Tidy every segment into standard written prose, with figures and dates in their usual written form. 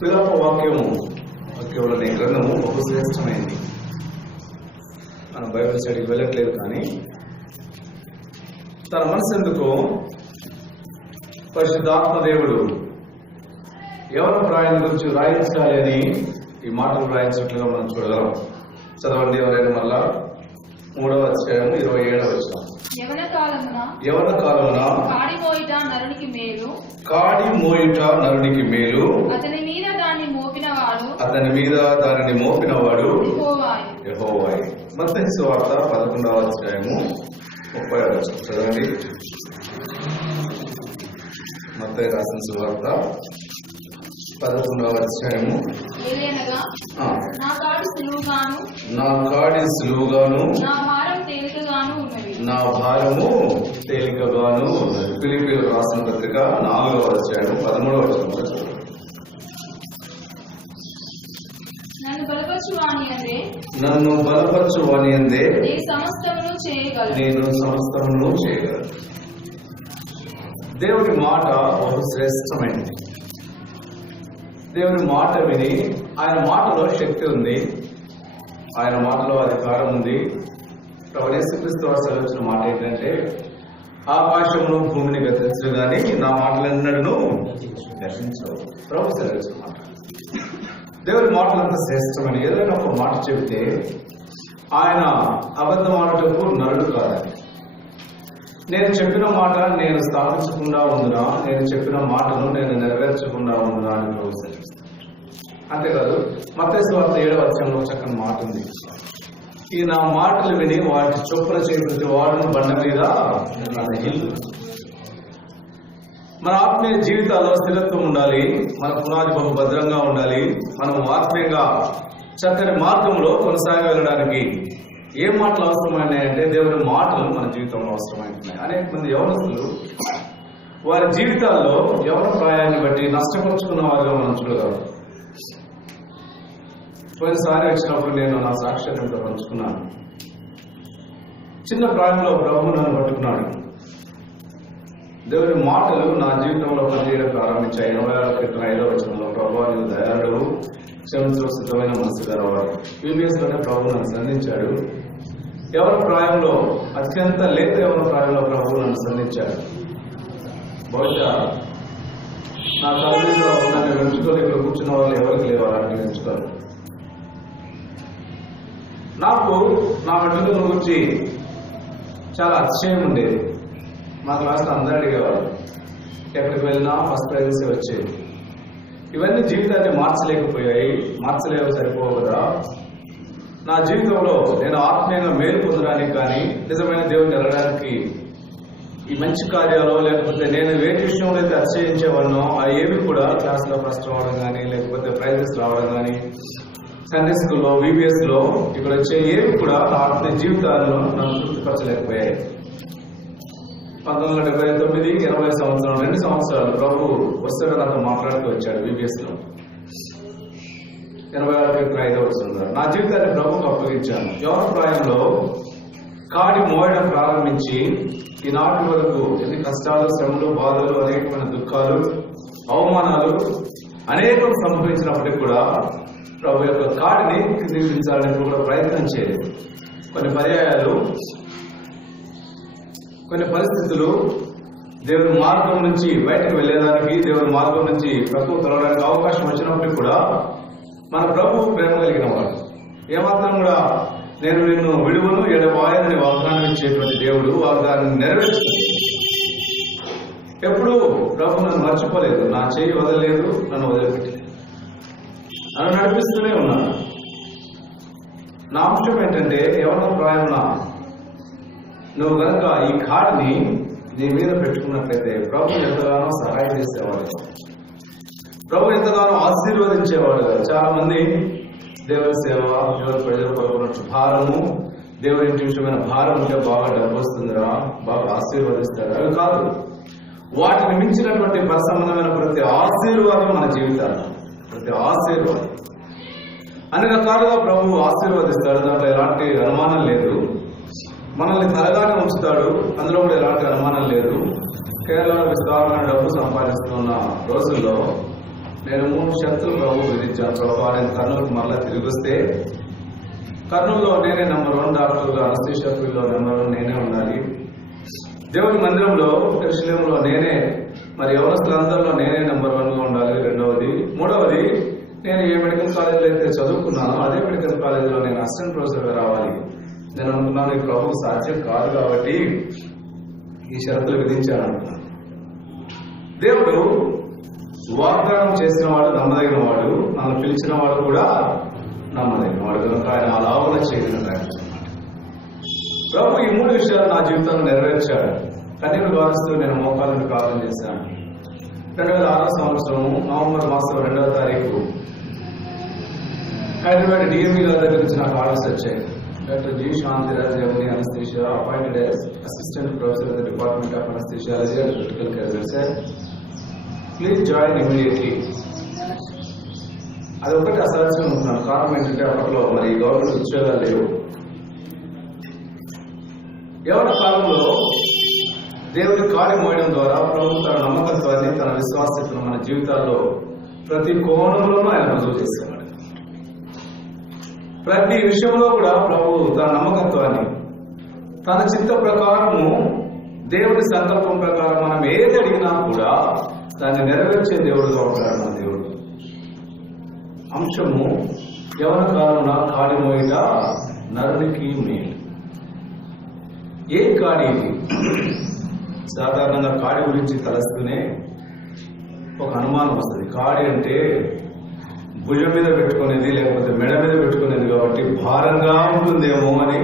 పిలప వాక్యములోని గ్రంథము బహుశ్రేష్టమైంది. మనం బైబిల్ స్టడీకి వెళ్ళట్లేదు, కానీ తన మనసు ఎందుకు పరిశుద్ధాత్మ దేవుడు ఎవరి ప్రాయం గురించి రాయించాలి అని ఈ మాటలు రాయించినట్లుగా మనం చూడగలం. చదవండి ఎవరైనా మళ్ళా 3వ అధ్యాయం 27వ వచనం. యవన కాలమున కాడి మోయుట నరునికి మేలు, అతని మీద దానిని మోపినవాడు యెహోవాయే. మత్తయి సువార్త 11వ అధ్యాయము 30వ వచనం చదవండి. మత్తయి రాసిన సువార్త 11వ అధ్యాయము. నా కాడి సులువుగాను నా భారము తేలికగాను. ఫిలిప్పీయులకు రాసిన పత్రిక 4వ అధ్యాయం 13వ వచనం. నన్ను బలపరచువాని అందే నేను సమస్తమును చేయగలను. దేవుని మాట బహు శ్రేష్టమైనది. దేవుని మాట విని, ఆయన మాటలో శక్తి ఉంది, ఆయన మాటలో అధికారం ఉంది. ప్రభు యేసుక్రీస్తు వారు సెలవిచ్చిన మాట ఏంటంటే, ఆకాశమును భూమిని గతించు గాని నా మాటలెన్నడూ గతించవు. ప్రభు సెలవిచ్చిన మాట. దేవుని మాటలు అంత శ్రేష్టమని. ఏదైనా ఒక మాట చెబితే ఆయన అబద్ధం ఆడటకు నరుడు కాదని. నేను చెప్పిన మాట నేను స్థాపించకుండా ఉందినా, నేను చెప్పిన మాటను నేను నెరవేర్చకుండా ఉందినా అని ప్రభు సెలవిస్తాను. అంతేకాదు, మత్తయి సువార్త 7వ అధ్యాయంలో చక్కని మాట ఉంది. ఈ నా మాటలు విని వాటి చొప్పున చేసే వాడును బండ మీద మన ఇల్లు. మన ఆత్మీయ జీవితాల్లో స్థిరత్వం ఉండాలి, మన పునాది బహు భద్రంగా ఉండాలి. మనం ఆత్మీయంగా చక్కని మార్గంలో కొనసాగి వెళ్ళడానికి ఏం మాటలు అవసరమైనాయంటే దేవుని మాటలు మన జీవితంలో అవసరమైనాయి. అనేక మంది యవనస్తులు వారి జీవితాల్లో యవన ప్రాయాన్ని బట్టి నష్టపరుచుకున్న వారుగా మనం చూడగలం. పోయినసారి వచ్చినప్పుడు నేను నా సాక్ష్యాన్ని పంచుకున్నాను. చిన్న ప్రాయంలో ప్రభు నన్ను పట్టుకున్నాడు. దేవుని మాటలు నా జీవితంలో పనిచేయడం ప్రారంభించాయి. 20 క్రితం 5వ వచనంలో, ప్రభు నీవు దయాళుడు, క్షమించడం సిద్ధమైన మనసు గలవాడు. యూబీఎస్ లోనే ప్రభు నన్ను సంధించాడు. ఎవరి ప్రాయంలో, అత్యంత లేత ఎవరి ప్రాయంలో ప్రభు నన్ను సంధించాడు. బహుశా నా తల్లిలో నన్ను వెంచుకొని ఇక్కడ కూర్చున్న వాళ్ళు ఎవరికి లేవు అలాంటి వెంచుకోరు. నాకు నా వెంట్రుకల గురించి చాలా అతిశయం ఉండేది. మా క్లాస్లో అందరూ అడిగేవాళ్ళు, ఎక్కడికి వెళ్ళినా ఫస్ట్ ప్రైజెస్ వచ్చేది. ఇవన్నీ జీవితాన్ని మార్చలేవు సరిపోవు కదా. నా జీవితంలో నేను ఆత్మీయంగా మేలు పొందడానికి కానీ, నిజమైన దేవుని వెళ్ళడానికి, ఈ మంచి కార్యాలు లేకపోతే నేను వేటి విషయంలో అయితే అతిశయించేవాళ్ళనో ఆ ఏవి కూడా క్లాస్లో ఫస్ట్ రావడం కానీ, లేకపోతే ప్రైజెస్ రావడం కానీ, సండే స్కూల్లో, VBS లో ఇక్కడ వచ్చే ఏవి కూడా నా ఆత్మీయ జీవితాలను నన్ను తృప్తిపరచలేకపోయాయి. 1979, 20 సంవత్సరం, 2 సంవత్సరాలు ప్రభు వరుసగా నాతో మాట్లాడుతూ వచ్చాడు VBS లో. 26 వస్తుంది. నా జీవితాన్ని ప్రభుకు అప్పగించాను. యవన ప్రాయంలో కాడి మోయడం ప్రారంభించి ఈనాటి వరకు ఎన్ని కష్టాలు, శ్రమలు, బాధలు, అనేకమైన దుఃఖాలు, అవమానాలు అనేకం సంభవించినప్పటికీ కూడా ప్రభు యొక్క కాడిని దించాలని కూడా ప్రయత్నం చేయలేదు. కొన్ని పర్యాయాలు, కొన్ని పరిస్థితులు దేవుని మార్గం నుంచి బయటకు వెళ్ళేదానికి, దేవుని మార్గం నుంచి ప్రభువు తొలగడానికి అవకాశం వచ్చినప్పటికీ కూడా మన ప్రభు ప్రేమ కలిగిన వాడు. ఏమాత్రం కూడా నేను నిన్ను విడువను ఎడబాయనని వాగ్దానం ఇచ్చేటువంటి దేవుడు వాగ్దానాన్ని నెరవేర్చుకుంది. ఎప్పుడూ ప్రభు నన్ను మర్చిపోలేదు, నా చేయి వదలలేదు, నన్ను వదిలిపెట్టలేదు, నన్ను నడిపిస్తూనే ఉన్నాను. నా అంశం ఏంటంటే, ఎవరి ప్రాయంలో నువ్వు కనుక ఈ కాడిని నీ మీద పెట్టుకున్నట్లయితే ప్రభు ఎంతగానో సహాయం చేసేవాడు, ప్రభు ఎంతగానో ఆశీర్వదించేవాడు. చాలా మంది దేవుని సేవ, దేవుని ప్రజలు కోరుకున్నట్టు భారము, దేవుని విషయమైన భారం ఉంటే బాగా డబ్బు వస్తుందిరా, బాగా ఆశీర్వదిస్తాడు. అవి కాదు, వాటిని మించినటువంటి సంబంధమైన ప్రతి ఆశీర్వాదం మన జీవితాలు, ప్రతి ఆశీర్వాదం అన్ని రకాలుగా ప్రభు ఆశీర్వదిస్తాడు. దాంట్లో ఎలాంటి అనుమానం లేదు. మనల్ని తలగానే ఉంచుతాడు, అందులో కూడా ఎలాంటి అనుమానం లేదు. కేరళలో విస్తారమైన డబ్బు సంపాదిస్తున్న రోజుల్లో నేను 3 షరతులు ప్రభు విధించాను. ప్రభు నేను కర్నూలుకు మళ్ళా తిరిగి వస్తే కర్నూలులో నేనే నెంబర్ 1 డాక్టర్గా, అనస్థీషియా ఫీల్డ్లో నెంబర్ 1 నేనే ఉండాలి. దేవుని మందిరంలో యెరూషలేములో నేనే, మరి యవనస్తులందరిలో నేనే నెంబర్ 1గా ఉండాలి. రెండవది. మూడవది, నేను ఏ మెడికల్ కాలేజీలో అయితే చదువుకున్నానో అదే మెడికల్ కాలేజీలో నేను అసిస్టెంట్ ప్రొఫెసర్గా రావాలి. నేను అనుకున్నాను ఈ ప్రభువు సాధ్యం కాదు కాబట్టి ఈ షరతులు విధించాను అనుకున్నాను. దేవుడు వాగ్దానం చేసిన వాడు నమ్మదగిన వాడు, నన్ను పిలిచిన వాడు కూడా నమ్మదగిన వాడు కనుక ఆయన అలాగనే చేయగలరు. ప్రభు ఈ 3 విషయాలు నా జీవితంలో నెరవేర్చాడు. కన్నీరు గారుస్తూ నేను మోకాళ్ళను ప్రార్థన చేశాను. 2006 సంవత్సరం నవంబర్ మాసం 2వ తారీఖు హైదరాబాద్ డిఎంఈ గారి దగ్గర నుంచి నాకు ఆర్డర్స్ వచ్చాయి. డాక్టర్ జి శాంతిరాజ్ ఎవరి anaesthesia appointed as assistant professor of the department of anaesthesiology and critical care sir, please join immediately. అది ఒకటి అసాధ్యం అనుకున్నాను. కారణం ఏంటంటే అప్పట్లో మరి గవర్నమెంట్ ఉద్యోగాలు లేవు. యవన కాలంలో దేవుడి కాడి మోయడం ద్వారా ప్రభు తన నమ్మకత్వాన్ని, తన విశ్వాసతను మన జీవితాల్లో ప్రతి కోణంలోనూ ఆయన రుజువు చేసేవాడు. ప్రతి విషయంలో కూడా ప్రభు తన నమ్మకత్వాన్ని, తన చిత్త ప్రకారము, దేవుడి సంకల్పం ప్రకారం మనం ఏది అడిగినా కూడా దాన్ని నెరవేర్చే దేవుడుగా ఉంటాడు మన దేవుడు. అంశము యవన కాలమున కాడి మోయట నరునికి మేలు. ఏ కాడి? సాధారణంగా కాడి గురించి తలస్తూనే ఒక అనుమానం వస్తుంది. కాడి అంటే భుజం మీద పెట్టుకునేది లేకపోతే మెడ మీద పెట్టుకునేది కాబట్టి భారంగా ఉంటుందేమో అని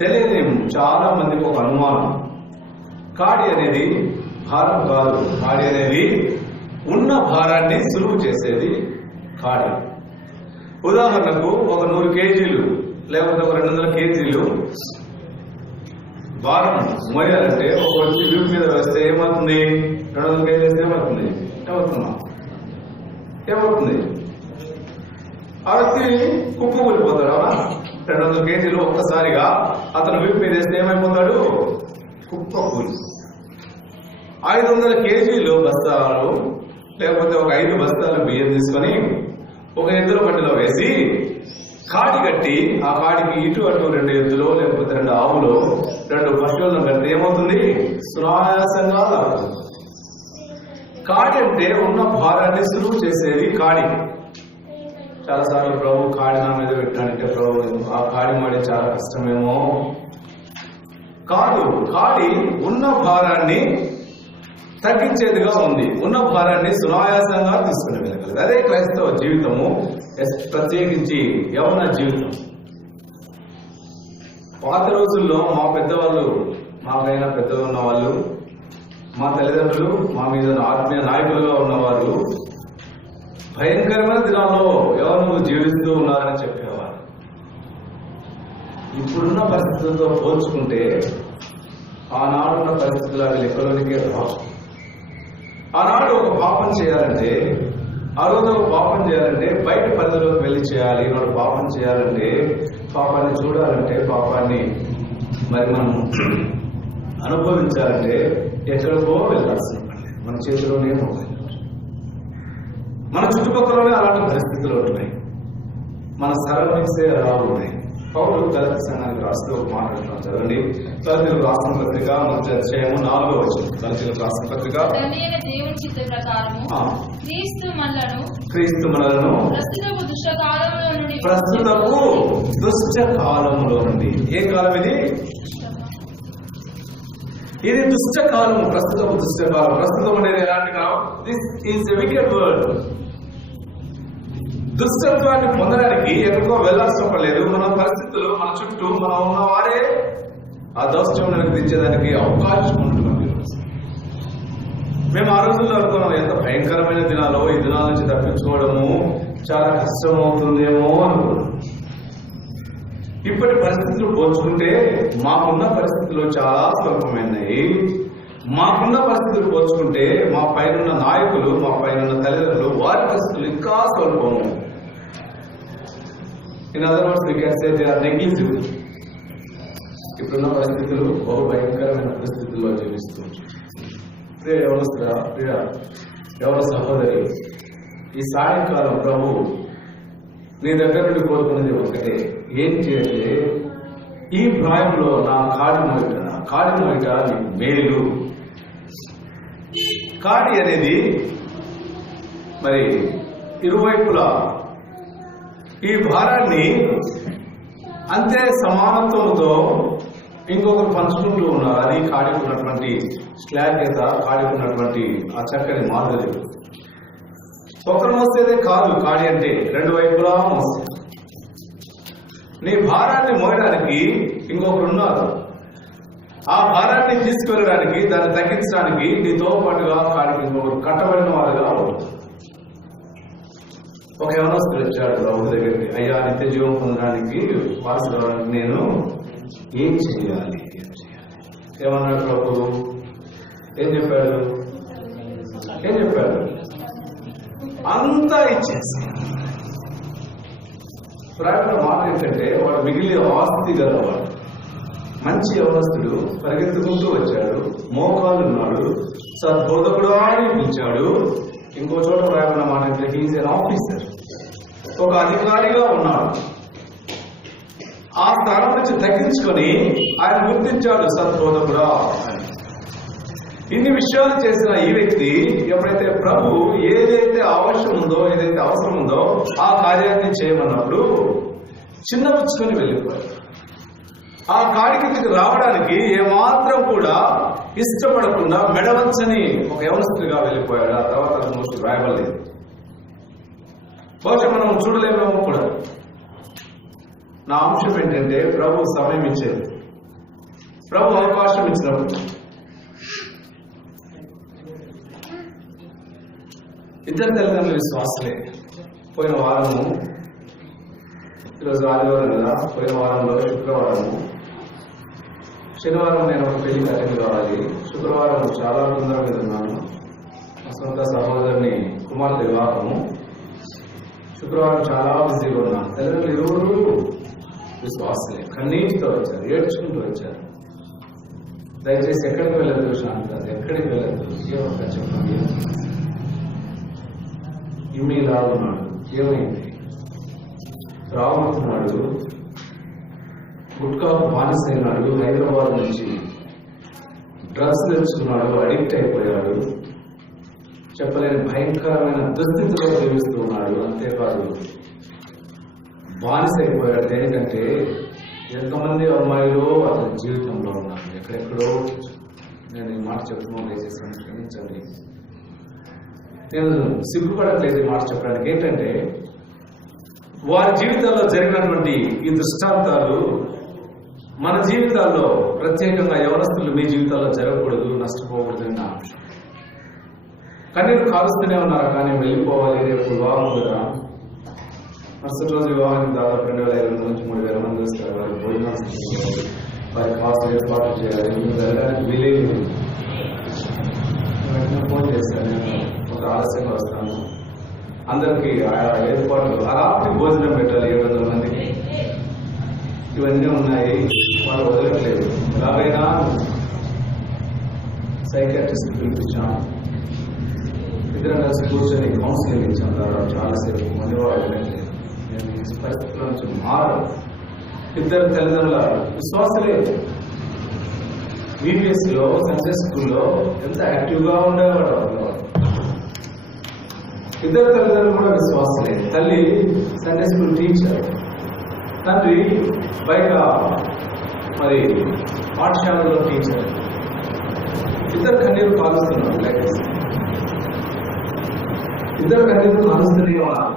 తెలియదేమో చాలా మందికి ఒక అనుమానం. కాడి అనేది భారం కాదు. కాడి అనేది ఉన్న భారాన్ని సులువు చేసేది కాడి. ఉదాహరణకు ఒక 100 కేజీలు లేకపోతే ఒక 200 కేజీలు భారం మోయాలంటే ఒక వచ్చి వీపు మీద వేస్తే ఏమవుతుంది? 200 కేజీలు వేస్తే ఏమవుతుంది? ఏమవుతుంది? ఆ వ్యక్తి కుప్ప కూలిపోతాడు. అవునా? 200 కేజీలు ఒక్కసారిగా అతను వీపు మీద వేస్తే ఏమైపోతాడు? కుప్ప కూలి. 500 కేజీలు బస్తాలు లేకపోతే ఒక 5 బస్తాలు బియ్యం తీసుకొని ఒక ఎద్దుల బండిలో వేసి కాడి కట్టి ఆ కాడికి ఇటు అటు 2 ఎద్దులు లేకపోతే 2 ఆవులు 2 పశువులను కడితే ఏమవుతుంది? సునాయాసంగా లాగుతుంది. కాడి అంటే ఉన్న భారాన్ని సులువు చేసేది కాడి. చాలాసార్లు ప్రభు కాడి నా మీద పెట్టాడంటే ప్రభు ఆ కాడి మాడి చాలా కష్టమేమో కాదు. కాడి ఉన్న భారాన్ని తగ్గించేదిగా ఉంది. ఉన్న భారాన్ని సునాయాసంగా తీసుకుని వెళ్ళగలదు. అదే క్రైస్తవ జీవితము, ప్రత్యేకించి యవన జీవితం. పాత రోజుల్లో మా పెద్దవాళ్ళు, మాకైనా పెద్దగా ఉన్న వాళ్ళు, మా తల్లిదండ్రులు, మా మీద ఆత్మీయ నాయకులుగా ఉన్నవారు భయంకరమైన దినాల్లో ఎవరు జీవిస్తూ ఉన్నారని చెప్పేవారు. ఇప్పుడున్న పరిస్థితులతో పోల్చుకుంటే ఆనాడున్న పరిస్థితులు అవి లెక్కలోనికే రావు. ఆనాడు ఒక పాపం చేయాలంటే, ఆ రోజు ఒక పాపం చేయాలంటే బయట పరిధిలోకి వెళ్ళి చేయాలి. ఈనాడు పాపం చేయాలంటే, పాపాన్ని చూడాలంటే, పాపాన్ని మరి మనం అనుభవించాలంటే ఎక్కడికో వెళ్ళాల్సిన పని. మన చేతిలోనే మొబైల్, మన చుట్టుపక్కలనే అలాంటి పరిస్థితులు ఉంటున్నాయి. మన సరౌండింగ్సే అలా ఉన్నాయి. పౌలు గలతీ సంఘానికి రాస్తూ ఒక మాట్లాడుతున్నాం. చదవండి. గలతీయులకు రాసిన పత్రిక 1వ అధ్యాయము 4వ వచనం. గలతీయులకు రాసిన పత్రిక క్రీస్తు మనలను ప్రస్తుతపు దుష్ట కాలములో నుండి. ఏ కాలం ఇది? ఇది దుష్ట కాలము. ప్రస్తుతపు దుష్ట కాలం. ప్రస్తుతం అనేది ఎలాంటి కాలం? This is a wicked world. దుష్టత్వాన్ని పొందడానికి ఎక్కడికో వెళ్లాల్సిన పడలేదు. మన పరిస్థితులు, మన చుట్టూ మనం ఉన్న వారే ఆ దౌష్ట్యం విధించేదానికి అవకాశం ఉంటుంది. మేము ఆ రోజుల్లో అనుకున్నాం ఎంత భయంకరమైన దినాలో, ఈ దినాల నుంచి తప్పించుకోవడము చాలా కష్టం అవుతుందేమో అనుకున్నాం. ఇప్పటి పరిస్థితులు పోల్చుకుంటే మాకున్న పరిస్థితులు చాలా స్వల్పమైనవి. మాకున్న పరిస్థితులు పోల్చుకుంటే మా పైన నాయకులు, మా పైన తల్లిదండ్రులు, వారి పరిస్థితులు ఇంకా స్వల్పము. In other words we can say they are negligible. ఇప్పుడున్న పరిస్థితులు బహు భయంకరమైన పరిస్థితుల్లో జీవిస్తూ ఎవరు సహోదరి ఈ సాయంకాలం ప్రభు నీ దగ్గర నుండి కోరుకున్నది ఒకటే, ఏం చేయాలి? ఈ ప్రాయంలో నా కాడి మోయట నీకు మేలు. కాడి అనేది మరి ఇరువైపులా ఈ భారాన్ని అంతే సమానత్వంతో ఇంకొకరు పంచుకుంటూ ఉన్నారు. అది కాడికున్నటువంటి శ్లాఘ్యత, కాడికున్నటువంటి ఆ చక్కని మాధుర్యం. ఒకరు మోసేదే కాదు కాడి అంటే, రెండు వైపులా మోస్తే. నీ భారాన్ని మోయడానికి ఇంకొకరు ఉన్నారు. ఆ భారాన్ని తీసుకువెళ్ళడానికి, దాన్ని తగ్గించడానికి నీతో పాటుగా కాడికి ఇంకొకరు కట్టబడిన వారుగా ఉంటుంది. ఒక యవనస్తుడు వచ్చాడు ప్రభువు దగ్గరికి, అయ్యా నిత్య జీవం పొందడానికి వారసులవడానికి నేను ఏం చేయాలి? ఏమన్నాడు ప్రభు? ఏం చెప్పాడు? అంతా ఇచ్చేసి. ప్రారంభ మాట ఏంటంటే, వాడు మిగిలిన ఆస్తి గలవాడు. మంచి యవనస్తుడు పరిగెత్తుకుంటూ వచ్చాడు, మోకాలున్నాడు, సద్బోధకుడు అని పిలిచాడు. ఇంకో చోట ప్రారంభ మాట అంటే, హీఈస్ ఎన్ ఆఫీసర్, ఒక అధికారిగా ఉన్నాడు. ఆ స్థానం నుంచి తగ్గించుకొని ఆయన గుర్తించాడు సద్బోధకుడా అని. ఇన్ని విషయాలు చేసిన ఈ వ్యక్తి ఎప్పుడైతే ప్రభు ఏదైతే అవసరం ఉందో, ఏదైతే అవసరం ఉందో ఆ కార్యాన్ని చేయమన్నప్పుడు చిన్నపుచ్చుకొని వెళ్ళిపోయాడు. ఆ కాడికి రావడానికి ఏమాత్రం కూడా ఇష్టపడకుండా మెడవంచని ఒక యవనస్తుడిగా వెళ్ళిపోయాడు. ఆ తర్వాత అతను రాయబడలేదు. బహుశా మనం చూడలేమేమో కూడా. నా అంశం ఏంటంటే, ప్రభు సమయం ఇచ్చేది, ప్రభు అవకాశం ఇచ్చినప్పుడు. ఇద్దరు తల్లిదండ్రులు విశ్వాసలే. పోయిన వారము, ఈరోజు ఆదివారం కదా, పోయిన వారంలో శుక్రవారము, శనివారం నేను ఒక పెళ్లికి అటెండ్ కావాలి. శుక్రవారం చాలా తొందరగా మీద ఉన్నాను. మా సొంత సహోదరుని కుమార్తె వివాహము. శుక్రవారం చాలా బిజీగా ఉన్నాను. తల్లిదండ్రులు ఇరువురు విశ్వాసలే, కన్నీటితో వచ్చారు, ఏడ్చుకుంటూ వచ్చారు. దయచేసి ఎక్కడికి వెళ్ళదు శాంతి, ఎక్కడికి వెళ్ళదు, ఏమో చెప్పండి. ఇమ్మిలా ఉన్నాడు, ఏమైంది? రావుతున్నాడు, గుట్కాకు బానిసైనాడు, హైదరాబాద్ నుంచి డ్రగ్స్ తెచ్చుకున్నాడు, అడిక్ట్ అయిపోయాడు, చెప్పలేని భయంకరమైన దుస్థితిలో జీవిస్తూ ఉన్నాడు. అంతేకాదు బానిస అయిపోయాడు. దేనికంటే ఎంతమంది అమ్మాయిలు అతని జీవితంలో ఉన్నారు, ఎక్కడెక్కడో. నేను ఈ మాట చెప్తున్నాను, దయచేసి క్షమించండి. నేను సిగ్గుపడట్లేదు ఈ మాట చెప్పడానికి. ఏంటంటే వారి జీవితాల్లో జరిగినటువంటి ఈ దృష్టాంతాలు మన జీవితాల్లో, ప్రత్యేకంగా యవనస్తులు మీ జీవితాల్లో జరగకూడదు, నష్టపోకూడదు అని నా అంశం. కన్నీరు కాలుస్తూనే ఉన్నారు, కానీ వెళ్ళిపోవాలి. రేపు వివాహం కదా, మరుసటి రోజు వివాహానికి దాదాపు 2,500 నుంచి 3,000 మంది వస్తారు. వారి భోజనాలు, వారి కాస్ట్ ఏర్పాటు చేయాలి. వెళ్ళడానికి వీలేదు. వెంటనే ఫోన్ చేశాను, నేను కొంత ఆలస్యంగా వస్తాను, అందరికీ ఆయా ఏర్పాట్లు, ఆ రాత్రి భోజనం పెట్టాలి 700 మందికి. ఇవన్నీ ఉన్నాయి, వాళ్ళు వదలట్లేదు. ఎలాగైనా సైకాట్రిస్ట్ పిలిపించాం, ఇద్దరం కలిసి కూర్చొని కౌన్సిలింగ్ ఇచ్చాం. తర్వాత చాలాసేపు మళ్ళీ వాళ్ళు వెళ్ళట్లేదు. నేను ఈ పరిస్థితుల నుంచి మారదు. ఇద్దరు తల్లిదండ్రుల విశ్వాసలే. VBSలో, సక్సెస్ స్కూల్లో ఎంత యాక్టివ్గా ఉండేవాడు. ఇద్దరు తల్లిదండ్రులు కూడా విశ్వాసలే. తల్లి సండే స్కూల్ టీచర్, తండ్రి బయట మరి పాఠశాలలో టీచర్. ఇద్దరు కన్నీరు కాలుస్తున్నారు. లేటెస్ట్ ఇద్దరు కన్నీరు కాలుస్తూనే ఉన్నారు.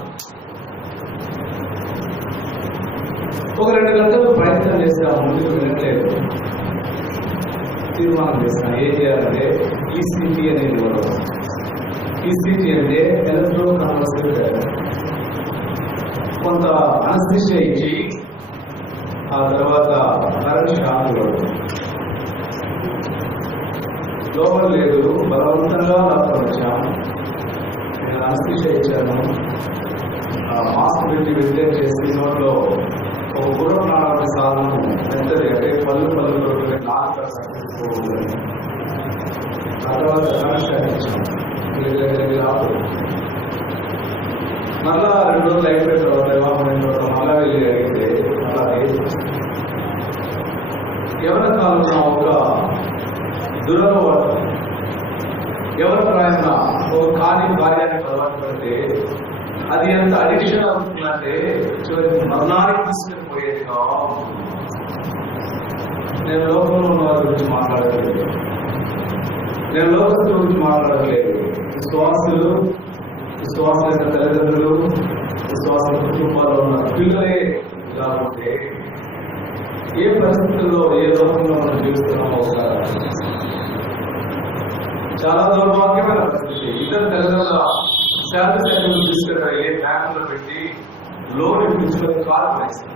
ఒక 2 గంటలు ప్రయత్నం చేస్తాము, ముందుకు వెళ్ళట్లేదు. తీర్మానం చేస్తాను, ఏం చేయాలంటే ECT అనేది ఇవ్వడం. ECT అంటే ఎలక్ట్రో కన్వర్సివ్ థెరపీ. కొంత అనస్థీషియా ఇచ్చి ఆ తర్వాత కరెంట్ షాక్ ఇవ్వడం. లోపల లేదు, బలవంతంగా లోపల వచ్చాము. నేను అనస్థీషియా ఇచ్చాను, మాస్క్ పెట్టి వెంటైన్ చేసి నోట్లో ఒక గుర్రం నాడే సాధనం పెద్దది, అంటే పళ్ళు నాలుగు. ఆ తర్వాత కరెంట్ షాక్ ఇచ్చాము. రాదు అయిపోయిన తర్వాత వివాహం అయిన తర్వాత మళ్ళా వెళ్ళి అడిగితే అలాగే ఎవరి కాలంలో ఒక దురలవాటు, ఎవరి ప్రాయంగా ఒక కాని కార్యానికి అలవాటు పడితే అది ఎంత అడిక్షన్ అవుతుందంటే చివరికి మరణానికి తీసుకెళ్ళిపోయేది కావాలి. నేను లోకంలో ఉన్న వారి గురించి మాట్లాడలేదు, నేను లోకస్తుల గురించి మాట్లాడలేదు. విశ్వాసుల యొక్క తల్లిదండ్రులు, విశ్వాసుల కుటుంబాల్లో ఉన్న పిల్లలే ఇలా ఉంటే ఏ పరిస్థితుల్లో ఏ లోకంలో మనం జీవిస్తున్నామో చాలా దౌర్భాగ్యమైన పరిస్థితి. ఇద్దరు తల్లిదండ్రుల శాలరీ తీసుకెళ్ళి ఏ బ్యాంకులో పెట్టి లోన్ ఇప్పించుకొని కారు వేస్తారు.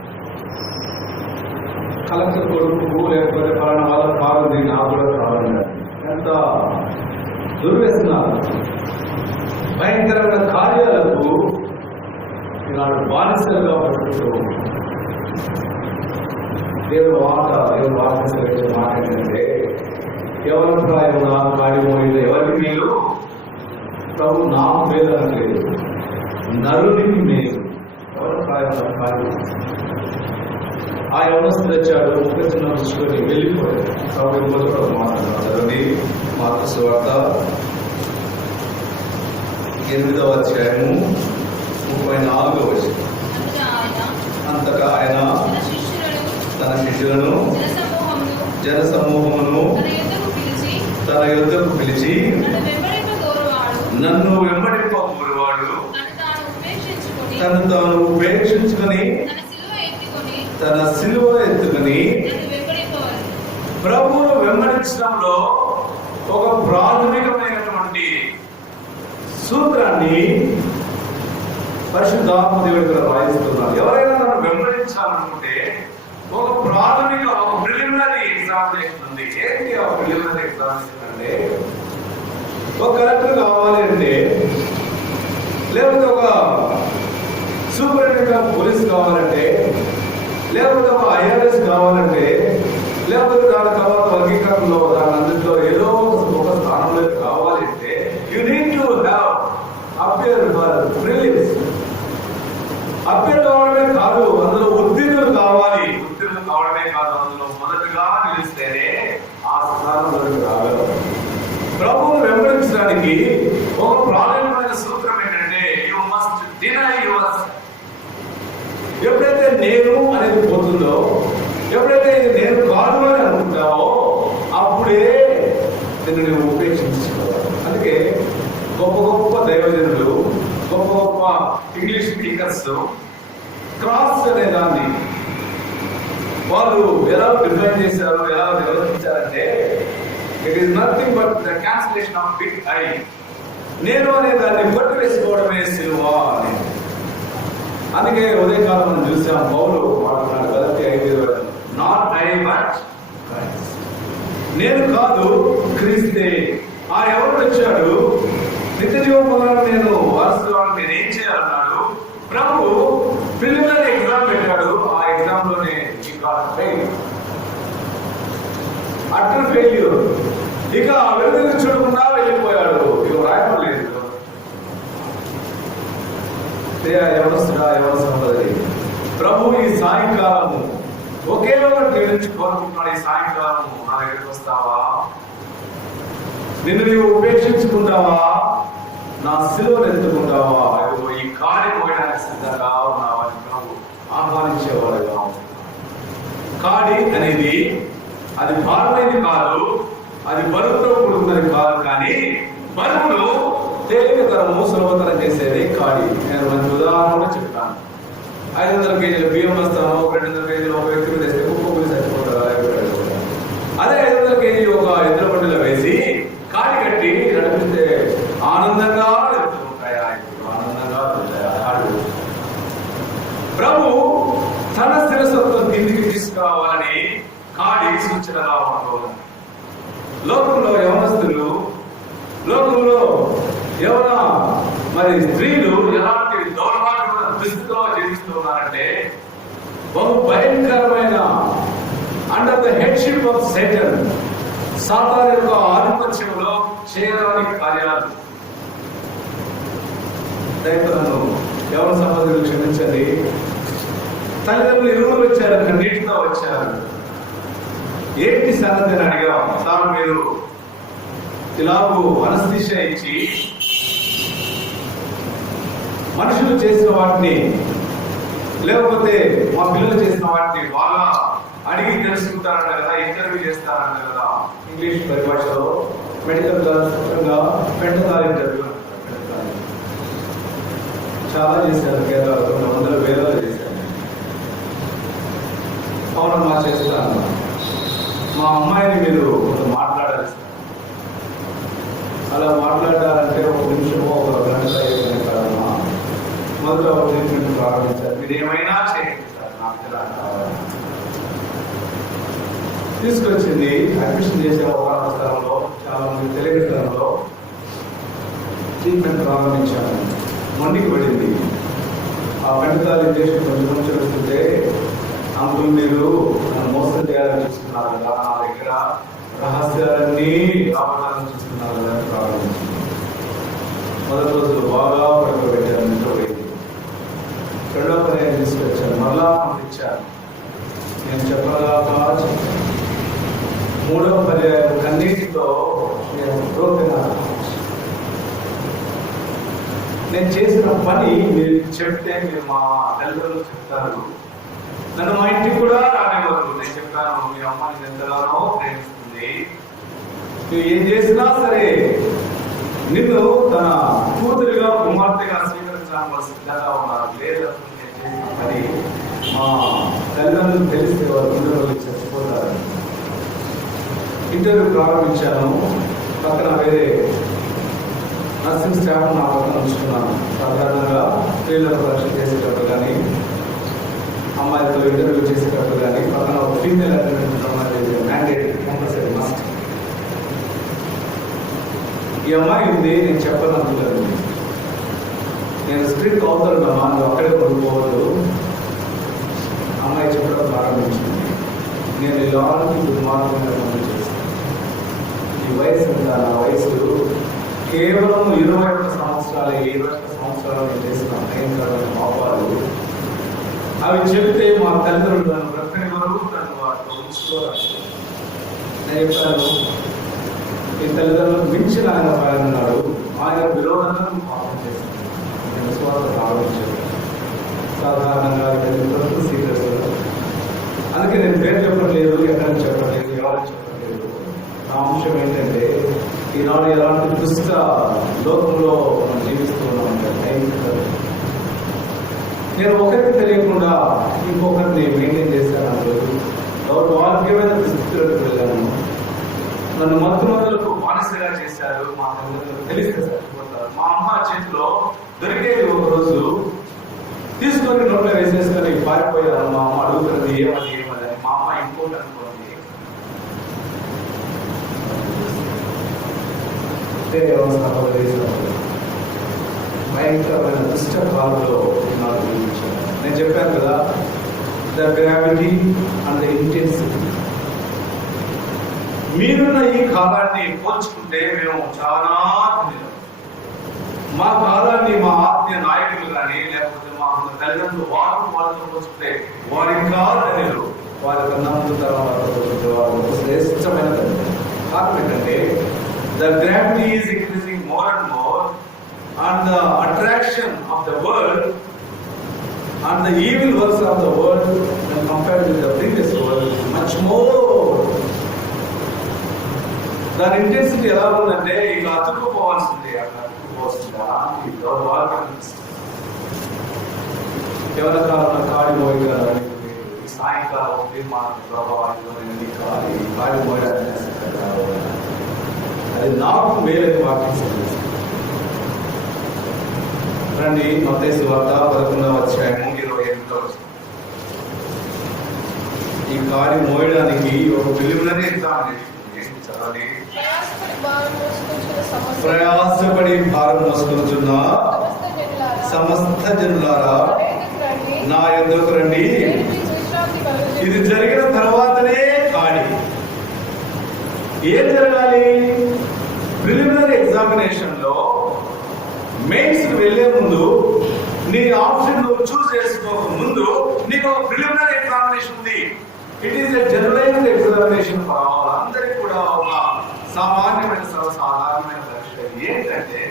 కలెక్టర్ కొడుకు లేకపోతే పలానా వాళ్ళ కారు ఉంది, నాకు కూడా కావాలి. ఎంత దుర్వ్యసనాలు, భయంకరమైన కార్యాలకు ఈనాడు బానిసలుగా పడుతూ దేవుడు వార్త సెలవు మాట ఏంటంటే ఎవరి ప్రాయం కాడిపోయిందో ఎవరికి మేలు, ప్రభు నా మేలు అనలేదు, నరునికి మేలు. ఎవరి ప్రాయం కాడి ఆ యవనస్తుడు వచ్చాడు, ఒక చిన్న పుచ్చుకొని వెళ్ళిపోయాడు. కాబట్టి మొదటి మాట్లాడుతుంది మార్కు సువార్త 8వ అధ్యాయము 34వ వచనం. అంతటా ఆయన తన శిష్యులను జనసమూహమును తన యుద్ధకు పిలిచి, నన్ను వెంబడింపగోరువాడు తను తాను ఉపేక్షించుకొని తన సిలువ ఎత్తుకుని ప్రభువును వెంబడించడంలో ఒక ప్రాథమికమైనటువంటి సూత్రాన్ని పరిశుద్ధాత్మ దేవుడు ఇక్కడ రాయిస్తున్నారు. ఎవరైనా నన్ను వెంబడించాలనుకుంటే ఒక ప్రాథమిక, ఒక ప్రిలిమినరీ ఎగ్జామినేషన్ ఉంది. ఏంటి ఆ ప్రిలిమినరీ ఎగ్జామినేషన్ అంటే, ఒక కలెక్టర్ కావాలి అంటే, లేకపోతే ఒక సూపరింటెండెంట్ ఆఫ్ పోలీస్ కావాలంటే, లేకపోతే ఒక ఐఆర్ఎస్ కావాలంటే, లేకపోతే దాని తర్వాత వర్గీకరణలో దాని అందులో ఏదో ఒక స్థానంలో కావాలి అంటే, you need to have appear for prelims. Appear కావడమే కాదు, అందులో ఉత్తీర్ణులు కావాలి. ఉత్తీర్ణులు కావడమే కాదు, అందులో మొదటిగా నిలిస్తేనే ఆ స్థానంలోకి రాగలరు. ప్రభువును వెంబడించడానికి ఒక ప్రాథమికమైన సూత్రం ఏంటంటే, you must deny your self. ఎప్పుడైతే నేను అనేది పోతుందో, ఎప్పుడైతే ఇది నేను కాదు అని అనుకుంటావో, అప్పుడే దీన్ని నువ్వు ఉపేక్షించుకోవాలి. అందుకే గొప్ప గొప్ప దైవజనులు, గొప్ప గొప్ప ఇంగ్లీష్ స్పీకర్స్ క్రాస్ అనే దాన్ని వాళ్ళు ఎలా డిఫైన్ చేశారు, ఎలా నిర్వహించారంటే, it is nothing but the cancellation of big I. నేను అనే దాన్ని కొట్టి వేసుకోవడమే సిలువ అని. అందుకే ఉదయకాలం మనం చూసాం, పౌలు మాట్లాడుతున్నాడు గలతీ 5:20, నాట్ ఐ బట్ క్రైస్ట్. నేను కాదు, క్రీస్తే. ఆ ఎవరు వచ్చాడు, నిత్య జీవం పొందాలని నేను వారసులను నేను ఏం చేయాలన్నాడు. ప్రభు ప్రిలిమినరీ ఎగ్జామ్ పెట్టాడు. ఆ ఎగ్జామ్ లోనే అటర్ ఫెయిల్యూర్. ఇక వెలుగు చూడకుండా వెళ్ళిపోయాడు. ఇక రాయడం లేదు. ఎవరు సంపదది ప్రభు ఈ సాయంకాలము ఒకే ఒకటి నుంచి కోరుకుంటున్నాడు. ఈ సాయంకాలము నా దగ్గరికి వస్తావా, నిన్ను నీవు ఉపేక్షించుకుంటావా, నా సిలువను ఎత్తుకుంటావా, ఈ కాడి పోయడానికి సిద్ధంగా ఉన్నావని ప్రభు ఆహ్వానించేవాడుగా. కాడి అనేది అది భారమైనది కాదు, అది బరువుతో కూడుకున్నది కాదు. కానీ బరువును తేలికతరము సులభతరం చేసేది కాడి. నేను మంచి ఉదాహరణ చెప్తాను. 500 కేజీల బియ్యం వస్తాను, 200 కేజీలు ఒక వ్యక్తి మీద వేస్తే కుప్ప చచ్చిపోతారు. అదే 500 కేజీ ఒక ఎద్దుల బండిలో వేసి కాడి కట్టి నడిపిస్తే ఆనందంగా ఉంటాయా, ఆనందంగా ఉంటాయా కాడు. ప్రభు తన స్థిరసత్వం కిందికి తీసుకురావాలని కాడి సూచనగా ఉంటుంది. లోకంలో యవనస్తులు, లోకంలో యవన మరి స్త్రీలు ఎలాంటి దౌర్భాగ్యమైన దుస్థితిలో జీవిస్తూ ఉన్నారంటే, బహు భయంకరమైన under the headship of Satan, సాతాను యొక్క ఆధిపత్యంలో చేయడానికి కార్యాలు. దైవలను ఎవరి సంబంధించి క్షమించాలి. వచ్చింది. తల్లిదండ్రులు ఇరువురు వచ్చారు, కన్నీటితో వచ్చారు. ఏంటి సంగతి అని అడిగాం. సార్ మీరు ఇలాగూ అనస్థిషియా ఇచ్చి మనుషులు చేసిన వాటిని లేకపోతే మా పిల్లలు చేసిన వాటిని బాగా అడిగి తెలుసుకుంటారంట కదా, ఇంటర్వ్యూ చేస్తారంట కదా. ఇంగ్లీష్ పరిభాషలో మెడికల్ పెంటతాల్ ఇంటర్వ్యూ చాలా చేశారు. కేరళలో 100 వేలలో చేశారు. అవునమ్మా చేస్తాను. మా అమ్మాయిని మీరు మాట్లాడాలి సార్. అలా మాట్లాడాలంటే 1 నిమిషమో 1 గంట 5 గంటలమ్మా మొదట ఒక ట్రీట్మెంట్ ప్రారంభించారు. మీరు ఏమైనా చేయండి సార్, నాకు ఇలా కావాలి. తీసుకొచ్చింది, అడ్మిషన్ చేసే ఒక స్థలంలో చాలా మంది తెలియని స్థలంలో ట్రీట్మెంట్ ప్రారంభించాను. మండికి పడింది. ఆ పెంటతాలు ఇంజక్షన్ కొంచెం వస్తుంటే, అంకుల్ మీరు నన్ను మోసం చేయాలని చూస్తున్నారు కదా, నా దగ్గర రహస్యాలన్నీ కాపాడాలని చూస్తున్నారు కదా ప్రారంభించింది. మొదటి రోజులు బాగా పడుకోబెట్టాను, ఇంట్లో పోయింది. రెండో పర్యాయం తీసుకొచ్చాను, మరలా పంపించాను. నేను చెప్పగా మూడవ పర్యాయం కన్నీటితో నేను చేసిన పని మీరు చెప్తే మీరు మా తల్లిదండ్రులు చెప్తారు, నన్ను మా ఇంటికి కూడా రానివ్వరు. నేను చెప్పాను, మీ అమ్మ నేను ఎంతగానో ప్రేమిస్తుంది, నువ్వు ఏం చేసినా సరే నిన్ను తన కూతురిగా కుమార్తెగా స్వీకరించడానికి సిద్ధంగా ఉన్నారు. లేదు నేను చేసిన పని మా తల్లిదండ్రులు తెలిస్తే వారు గుండెలు చచ్చిపోతారు. ఇంటర్వ్యూ ప్రారంభించాను. పక్కన వేరే నర్సింగ్ స్టాఫ్ నా పక్కన ఉంచుకున్నాను. సాధారణంగా స్త్రీలను పరీక్ష చేసేటప్పుడు కానీ అమ్మాయిలతో ఇంటర్వ్యూ చేసేటప్పుడు కానీ పక్కన ఒక female attendant mandate compulsory must. ఈ అమ్మాయి ఉంది, నేను చెప్పనందుకు నేను స్క్రిప్ట్ అవుతానమ్మా, నువ్వు అక్కడే కొనుక్కోవద్దు. అమ్మాయి చెప్పడం ప్రారంభించింది. నేను లాంటి దుర్మార్గంగా చేస్తాను. ఈ వయసు ఉందా, నా వయసు కేవలం 21 సంవత్సరాలు 21 సంవత్సరాలు నేను చేసిన భయంకరమైన పాపాలు. అవి చెప్తే మా తల్లిదండ్రులు నన్ను బ్రతకనివ్వరు, నన్ను వాటిలో ఉంచుకోవాలి. నేను చెప్పాను, మీ తల్లిదండ్రులకు మించిన ఆయన పైన ఉన్నాడు, ఆయన విరోధంగా పాపం చేస్తాను. నేను విశ్వాసం ఆలోచించాను. సాధారణంగా తల్లిదండ్రులు సీరియస్. అందుకే నేను పేరు చెప్పలేదు, ఎక్కడని చెప్పలేదు, ఎవరని చెప్పలేదు. నా అంశం ఏంటంటే ఈనాడు ఎలాంటి దుష్ట లోకంలో మనం జీవిస్తున్నామంటే నేను ఒకరికి తెలియకుండా ఇంకొకరిని మెయింటైన్ చేశాను. దౌర్భాగ్యమైన దుస్థితులకు వెళ్ళాను. నన్ను మత్తుమందులకు బానిసగా చేశారు. మా తల్లిదండ్రులకు తెలిస్తే చచ్చిపోతారు. మా అమ్మ చేతిలో దొరికేది ఒక రోజు తీసుకొని నోట్లో వేసేసుకొని పారిపోయారు. మా అమ్మ అడుగుతున్నది ఏమని ఏమని. మా అమ్మ ఇంకోటి అనుకోండి, భయంకరమైన దుష్ట కాలంలో నాకు జీవించాను. నేను చెప్పాను కదా, the gravity and the intensity. మీరున్న ఈ కాలాన్ని పోల్చుకుంటే మేము చాలా మా కాలాన్ని మా ఆత్మీయ నాయకులు కానీ లేకపోతే మా తల్లిదండ్రులు వాళ్ళతో పోల్చుకుంటే వారి కాదు, వారి కన్నా ముందు తరం శ్రేష్టమైన తల్లిదండ్రులు. కారణం ఏంటంటే the gravity is increasing more and more, and the attraction of the world and the evil works of the world when compared with the previous world is much more. దాని ఇంటెన్సిటీ ఎలా ఉందంటే ఇలా అతుక్కుపోవాల్సింది, అట్లా అతుక్కుపోవాల్సిందా ఈ దౌర్భాగ్యం. ఎవరి కాలం కాడి మోయిగా సాయంకాలం తీర్మానం ప్రభావాన్ని కాడి మోయడానికి అది నాకు మేలైన వాక్యం. రండి మత్తయి సువార్త 11వ అధ్యాయము 28వ వచనం. ఈ కాడి మోయడానికి ఒక ప్రిలిమినరీ ఎగ్జామ్ చదవాలి. ప్రయాసపడి భారం మోసుకొనుచున్న సమస్త జనులారా నా యొద్దకు రండి. ఇది జరిగిన తర్వాతనే కాడి. ఏం జరగాలి? ప్రిలిమినరీ ఎగ్జామినేషన్ లో మెయిన్స్ వెళ్లే ముందు నీ ఆప్షన్ నువ్వు చూస్ చేసుకోక ముందు నీకు ఒక ప్రిలిమినరీ ఎగ్జామినేషన్ ఉంది. It is a generalised examination for all. అందరికి కూడా ఒక సామాన్యమైన సర్వసాధారణమైన పరీక్ష. ఏంటంటే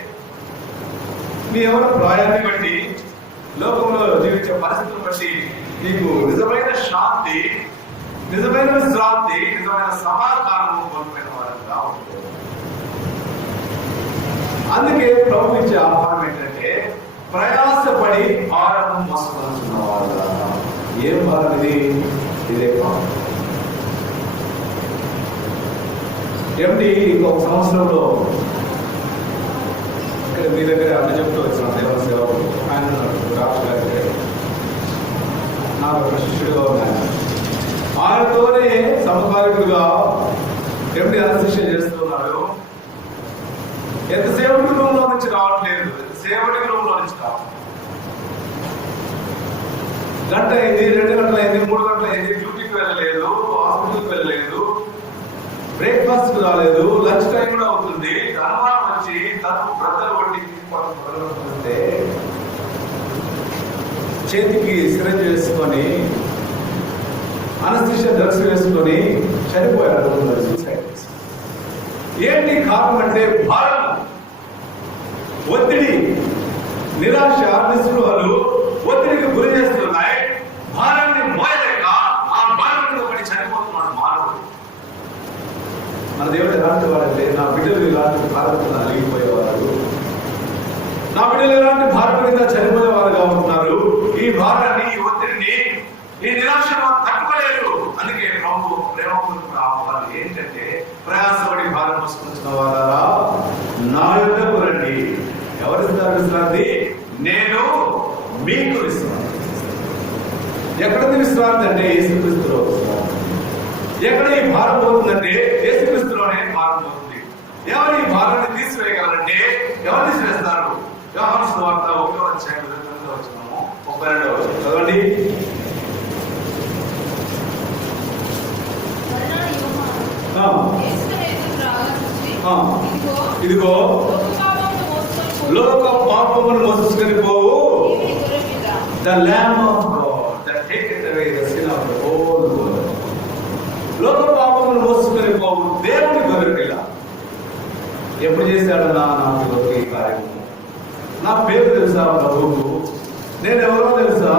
నీ ఎవరి ప్రాయాన్ని బట్టి, లోకంలో జీవించే పరిస్థితులను బట్టి నీకు నిజమైన శాంతి, నిజమైన విశ్రాంతి, నిజమైన సమాధానం కోల్పోయిన వారంగా ఉంటుంది. అందుకే ప్రభు ఇచ్చే ఆహ్వానం ఏంటంటే ప్రయాసపడి భారం మోసుకొస్తున్న వారు. ఏం భారం ఇది? ఇదే భారం. ఏమిటి? ఇంకొక సంవత్సరంలో ఇక్కడ మీ దగ్గర అన్న చెప్తూ వచ్చిన దేవ సేవకుడు ఆయన రాజు గారి నాకు ఒక శిష్యుడుగా ఉన్నాను. ఆయనతోనే సమకాలికుడుగా ఏమిటి అసిస్టె చేస్తున్నాడు. ఎంత సేవటి రూమ్లో నుంచి రావట్లేదు, సేవటి రూమ్లో నుంచి రావట్లేదు. గంట అయింది, 2 గంటలు అయింది, 3 గంటలు అయింది, డ్యూటీకి వెళ్ళలేదు, హాస్పిటల్కి వెళ్ళలేదు, బ్రేక్ఫాస్ట్ రాలేదు, లంచ్ టైం కూడా అవుతుంది. అనుమానం వచ్చి తనకు బ్రద్దలు కొట్టి మొదలుకుంటే చేతికి సిరంజ్ వేసుకొని అనస్థీషియా డ్రగ్స్ వేసుకొని చనిపోయారు. సూసైడ్. ఏంటి కారణం అంటే భారం, ఒత్తిడి, నిరాశ, నిస్పృహలు ఒత్తిడికి గురి చేస్తున్నాయి. భారాన్ని మోయలేక ఆ భారం మీద పడి చనిపోతున్నాడు మానవుడు. మన దేవుడు ఎలాంటి వాడంటే నా బిడ్డలు ఇలాంటి భారతను అలిగిపోయేవారు, నా బిడ్డలు ఎలాంటి భారం మీద చనిపోయేవారుగా ఉంటున్నారు. ఈ భారాన్ని, ఈ ఒత్తిడిని, ఈ నిరాశను తట్టుకోలేరు. అందుకే ప్రభు ప్రేమపూర్వక ఆహ్వానం ఏంటంటే ప్రయాసపడి భారం మోసుకొచ్చిన వారా నా యొద్దకు రండి. ఎవరిస్తారు విశ్రాంతి? నేను మీకు విశ్రాంతి. ఎక్కడికి విశ్రాంతి అంటే యేసుక్రీస్తులో విశ్రాంతి. ఎక్కడ ఈ భారం పోతుందంటే యేసుక్రీస్తులోనే భారం పోతుంది. ఎవరు ఈ భారాన్ని తీసివేయగలరంటే ఎవరు తీసివేస్తారు? యోహాను సువార్త 1వ అధ్యాయం 2వ వచనము 32వ వచనం చదవండి. ఇదిగో లోక పాపమును మోసుకొని పోవు the Lamb of God that taketh away the sin of the whole world. లోక పాపమును మోసుకొని పోవు దేవుని గొర్రెపిల్ల. ఎప్పుడు చేశాడు నాకు ఈ కార్యక్రమం? నా పేరు తెలుసా ప్రభువుకు? నేను ఎవరో తెలుసా?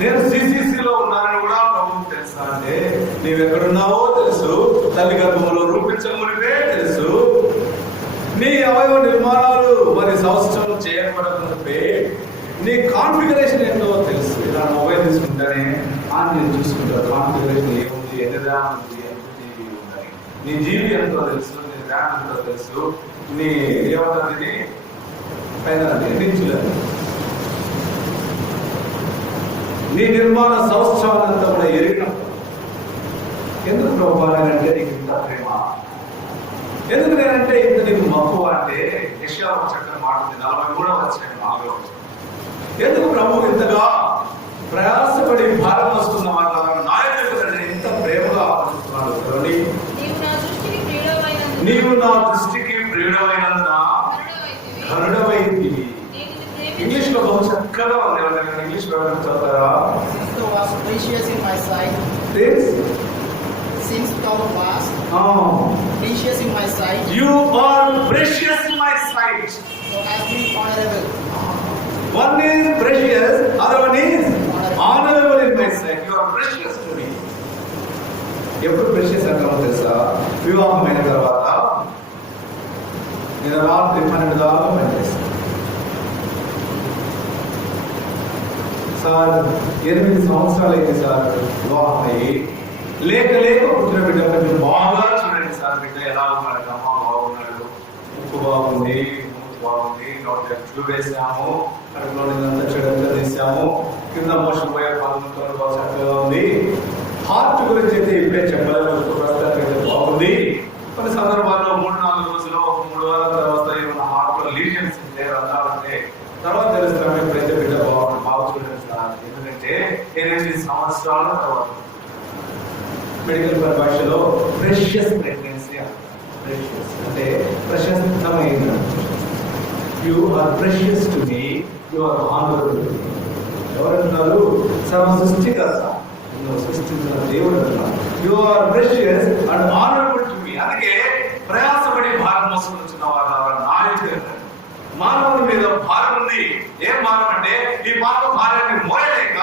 నేను సిసిసిలో ఉన్నానని కూడా ప్రభువుకు తెలుసా అంటే నీవెక్కడున్నావో తెలుసు, తల్లి గర్భంలో రూపించమునివే తెలుసు, నీ అవయవ నిర్మాణాలు మరి సంవత్సరం చేయబడకపోతే నీ కాన్ఫిగరేషన్ ఏంటో తెలుసు. ఇలా మొబైల్ తీసుకుంటానే నేను చూసుకుంటాను కాన్ఫిగరేషన్ ఏముంది, ఎన్ని ర్యామ్ ఉంది, ఎంత జీబీ ఉన్నాయి, నీ జీబీ ఎంతో తెలుసు, నీ ర్యామ్ ఎంతో తెలుసు, నీ ఏమంటుంది పైన నించులేదు. నీ నిర్మాణ సంవత్సరాలంతా కూడా ఎరిగినప్పుడు ఎందుకు ప్రభావాలంటే నీకు ఇంత ప్రేమ, ఎందుకు నేనంటే ఇంత నీకు మక్కువ అంటే యెషయా ఒక చక్కని మాట ఉంది 43వ అధ్యాయం 4వ వచనం. ఎందుకు ప్రభు ఇంతగా ప్రయాసపడి భారం వస్తున్న వాళ్ళ నాయకుడు ఇంత ప్రేమగా ఆలోచిస్తున్నాడు? నీవు నా దృష్టికి ప్రియుడమైనందున కరుణమైంది. ఇంగ్లీష్ లో బహు చక్కగా ఉంది. ఇంగ్లీష్ లో చదువుతారా? Since thou wast precious in my sight, you are precious in my sight. So as being honorable. One is precious, other one is honorable in my sight. You are precious to me. ఎప్పుడు precious అంటామో తెలుసా? వివాహమైన తర్వాత నేను రాత్రి 12 దాకా పనిచేస్తాను sir. 8 సంవత్సరాలు అయింది సార్ వివాహం అయ్యి. లేక పుట్టిన బిడ్డ మీరు బాగా చూడండి సార్, బిడ్డ ఎలా ఉన్నాడు, అమ్మ బాగున్నాడు, ఉప్పు బాగుంది, మూతి బాగుంది, నోట్ ఎట్లు వేసాము, కడుపులో చెడంతా తీసాము, కింద మోసం పోయే పాలనతో బాగా చక్కగా ఉంది. హార్ట్ గురించి అయితే ఇప్పుడే చెప్పలేదు, ప్రస్తుతానికి బాగుంది. కొన్ని సందర్భాల్లో 3-4 రోజులు 3 వారాల తర్వాత ఏమైనా హార్ట్ లో లీజన్స్ ఉంటే రకాలంటే తర్వాత తెలుస్తాము ఎప్పుడైతే బిడ్డ బాగా చూడండి సార్. ఎందుకంటే 8 సంవత్సరాల తర్వాత మెడికల్ పరిభాషలో ప్రెషియస్ ప్రెగ్నెన్సీ అంటే ప్రశస్తమైన. You are precious to me, your honourable. ఎవరంటున్నారు? సర్వ సృష్టికర్త, నువ్వు సృష్టించిన దేవుడు అంటున్నారు. You are precious and honourable to me. అందుకే ప్రయాసపడి భారం మోసుకొచ్చిన వారు నాయకుడు. మానవుని మీద భారం ఉంది. ఏం భారం అంటే ఈ పాప భారాన్ని మోయలేక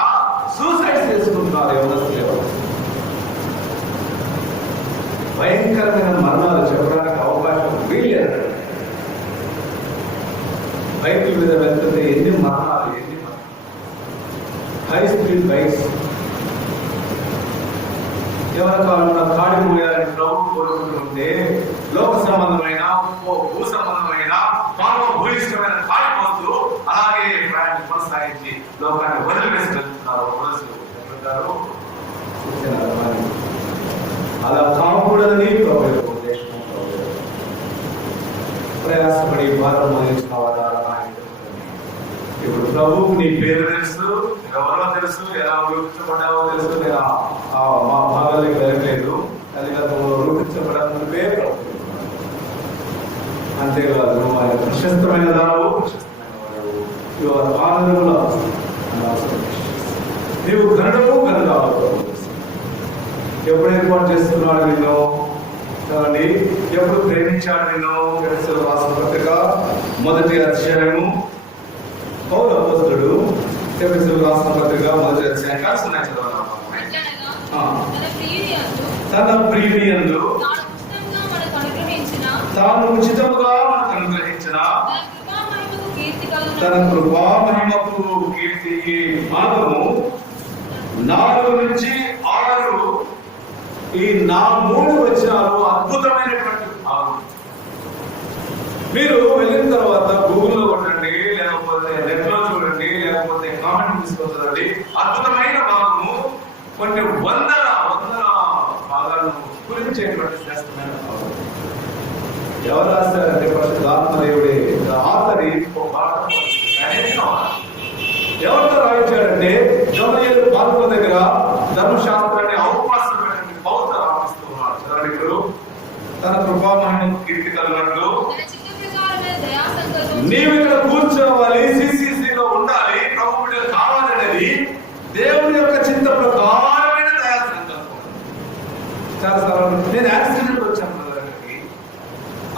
సూసైడ్ చేసుకుంటున్నారు ఎవరు. భయంకరమైన మరణాలు చెప్పడానికి అవకాశం వీళ్ళు. బైకుల మీద వెళ్తుంటే ఎన్ని మరణాలు, హై స్పీడ్ బైక్స్. ఎవరి కాలంలో కాడి మోయాలని ప్రభు కోరుకుంటుంటే లోక సంబంధమైన భూ సంబంధమైన భూయిష్టమైన కాడి పోస్తూ అలాగే ప్రయాణం కొనసాగించి లోకాన్ని వదిలివేసి వెళ్తున్నారు. అలా కాకూడదని ప్రయాసపడి భారం మోయించిన వారు. ఇప్పుడు ప్రభువుకు నీ పేరు తెలుసు, ఎవరో తెలుసు, ఎలా రూపించబడ్డావో తెలుసు. నేను మా భాగాలకు వెళ్ళలేదు, తల్లిదండ్రులు రూపించబడాలని పేరు. అంతేకాదు నువ్వు ఆయన ప్రశస్తమైన దానవు, ఆనందముల నీవు గనుడవు గనుడావు. ఎప్పుడు ఏర్పాటు చేస్తున్నాడు నిన్ను? కానీ ఎప్పుడు ప్రేమించాడు నిన్ను? ఎఫెసీయులకు రాసిన పత్రిక 1వ అధ్యాయము. పౌలు అపోస్తలుడు ఎఫెసీయులకు రాసిన పత్రిక 1వ అధ్యాయం కాల్సిన తన ప్రియుని యందు తాను ఉచితముగా మనకు అనుగ్రహించిన తన కృపా మహిమకు కీర్తికి భాగము 4 నుంచి 6 ఈ 3 వచనాలు అద్భుతమైనటువంటి భాగం. మీరు వెళ్ళిన తర్వాత గూగుల్లో కొట్టండి, లేకపోతే నెట్ లో చూడండి, లేకపోతే కామెంట్ తీసుకొచ్చండి. అద్భుతమైన భాగము. కొన్ని వందల భాగాలను గురించేటువంటి శ్రేష్టమైన భాగం. ఎవరు రాస్తారంటే పరిశుద్ధాత్మదేవుడే. ఆఖరి ఎవరితో రాయించాడంటే గమలీయేలు పాత్ర దగ్గర ధర్మశాస్త్రాన్ని అవకాశం పెట్టండి పౌత రాపిస్తున్నాడు. చదవడికుడు తన కృపా మహిమకు కీర్తి కలిగినట్లు నీవు ఇక్కడ కూర్చోవాలి, సిసిసిలో ఉండాలి, ప్రభు బిడ్డలు కావాలనేది దేవుని యొక్క చింత ప్రకారమైన దయా సంకల్పం. చాలా సార్లు నేను యాక్సిడెంట్ వచ్చాను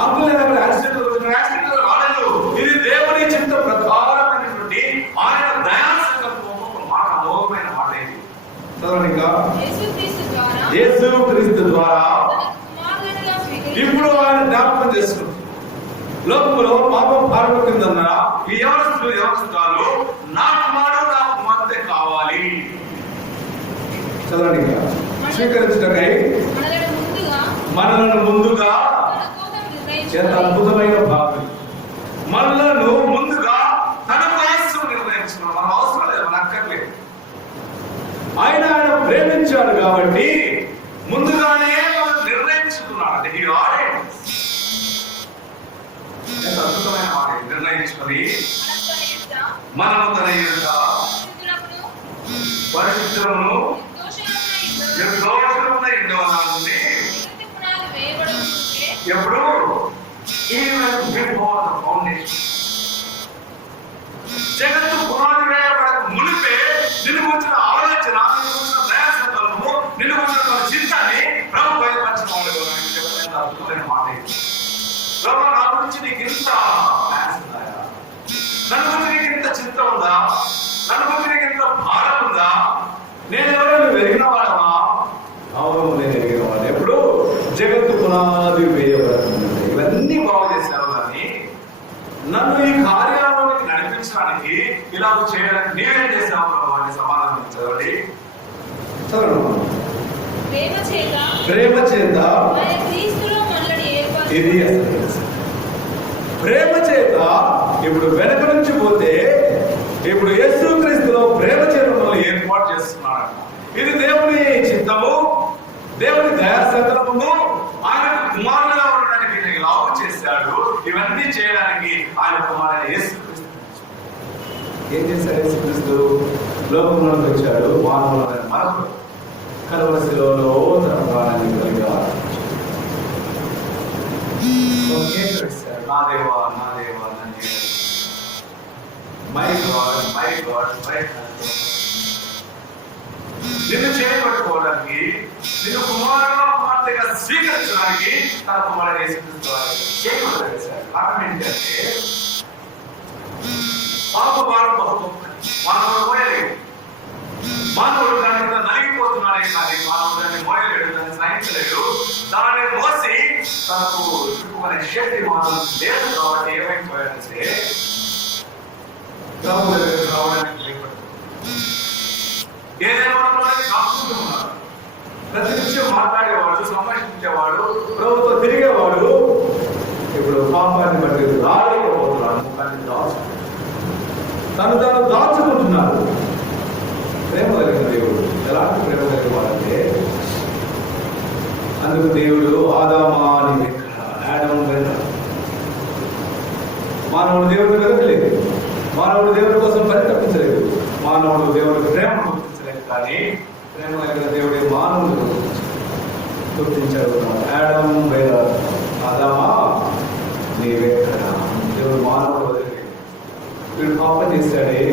అంకుల్, నేను అక్కడ యాక్సిడెంట్ రాలేదు. ఇది దేవుని చింత ప్రకారమైనటువంటి ఆయన దయా సంకల్పం. ఒక మాట, అమోఘమైన మాట ఇది. చదవండి ఇంకా. యేసు క్రీస్తు ద్వారా ఇప్పుడు ఆయన జ్ఞాపకం చేసుకుంటారు. లోకంలో పాపం భారం కిందన్న ఈ యవనస్తులు నా కుమారుడు నా కుమార్తె కావాలి. చదవండి ఇంకా. స్వీకరించటకై మనలను ముందుగా, ఎంత అద్భుతమైన భాగం, మనలను ముందుగా తన కోసం నిర్ణయించుకున్నాడు. మన అవసరం లేదు, మన అక్కర్లేదు. ఆయన ప్రేమించాడు కాబట్టి ముందుగానే మనం నిర్ణయించుకున్నాడు. అంటే ఈ ఆడియన్స్ ఎంత అద్భుతమైన మాట. నిర్ణయించుకొని మనము తన యొక్క పరిశుద్ధమును నిర్దోషమున ఉండవలసింది. ఎప్పుడు జగత్తు పునాది వేయబడక మునిపే నిన్ను వచ్చిన ఆలోచన, నిన్ను వచ్చిన దయా సంకల్పము, నిన్ను వచ్చిన చింతాన్ని ప్రభు బయలుపరిచిన వాడు. అద్భుతమైన మాట. ప్రభు నా గురించి నీకు ఇంత నన్ను గురించి నీకు ఇంత చింత ఉందా? నన్ను గురించి నీకు ఇంత భారం ఉందా? నేనెవరో నువ్వు ఎరిగిన వాడవా? అవును, నేను ఎరిగిన వాడు. ఎప్పుడు జగత్తు పునాది వేయబడుతుంది. ఇవన్నీ బాగు చేశారు. కానీ నన్ను ఈ కార్యాలలోకి నడిపించడానికి, ఇలా చేయడానికి నేనేం చేశావు ప్రభు అని సమాధానం చదవండి. చదవండి. ప్రేమ చేత ఇది ప్రేమ చేత. ఇప్పుడు వెనక నుంచి పోతే ఇప్పుడు యేసు క్రీస్తులో ప్రేమ చేత మనల్ని ఏర్పాటు చేస్తున్నాడు. ఇది దేవుని చిత్తము, దేవుని దయా సంకల్పము. ఆయన కుమారుడుగా ఉండడానికి లాభం చేశాడు. ఇవన్నీ చేయడానికి ఆయన కుమారుడు యేసు క్రీస్తు. ఏం చేశాడు యేసు క్రీస్తు? లోకంలోకి వచ్చాడు. మానవులైన మనకు కలువరి శిలువలో తన ప్రాణాన్ని కలిగాడు. నా దేవా, నా దేవా, మై గాడ్ నిన్ను చేయబట్టుకోవడానికి, నిన్ను కుమారుడుగా కుమార్తెగా స్వీకరించడానికి తన కుమారుడు యేసుక్రీస్తు చేయబడ్డాడు. కారణం ఏంటంటే పాప భారం బహు మానవుడు మోయలేడు. మానవుడు దాని మీద నలిగిపోతున్నాడే కానీ మానవుడు దాన్ని మోయలేడు, దాన్ని సహించలేడు. దాన్ని మోసి తనకు చుట్టుకునే శక్తి మానవుడు లేదు. కాబట్టి ఏమైపోయాడంటే ప్రభు దగ్గరికి రావడానికి భయపడుతుంది. ఏదైనా కాకుంటూ ఉన్నారు. ప్రతి నిత్యం మాట్లాడేవాడు, సంభాషించేవాడు, ప్రభుత్వ తిరిగేవాడు ఇప్పుడు పాపాన్ని బట్టి రాలేకపోతున్నాడు. ముఖాన్ని తాను దాచుకుంటున్నాడు. ప్రేమ కలిగిన దేవుడు ఎలాంటి ప్రేమ కలిగిన వాడంటే, అందుకు దేవుడు ఆదామా అని ఆడమ్ మానవుడు దేవుడిని వెతకలేదు, మానవుడు దేవుడి కోసం పరితపించలేదు, మానవుడు దేవుడికి ప్రేమ గుర్తించలేదు. కానీ ప్రేమ కలిగిన దేవుడే మానవుడు గుర్తించాడు. ఆడమ్ ఆదామా నీవెక్కడ? దేవుడు మానవుడు వదిలేదు. వీడు పాపం చేశాడే,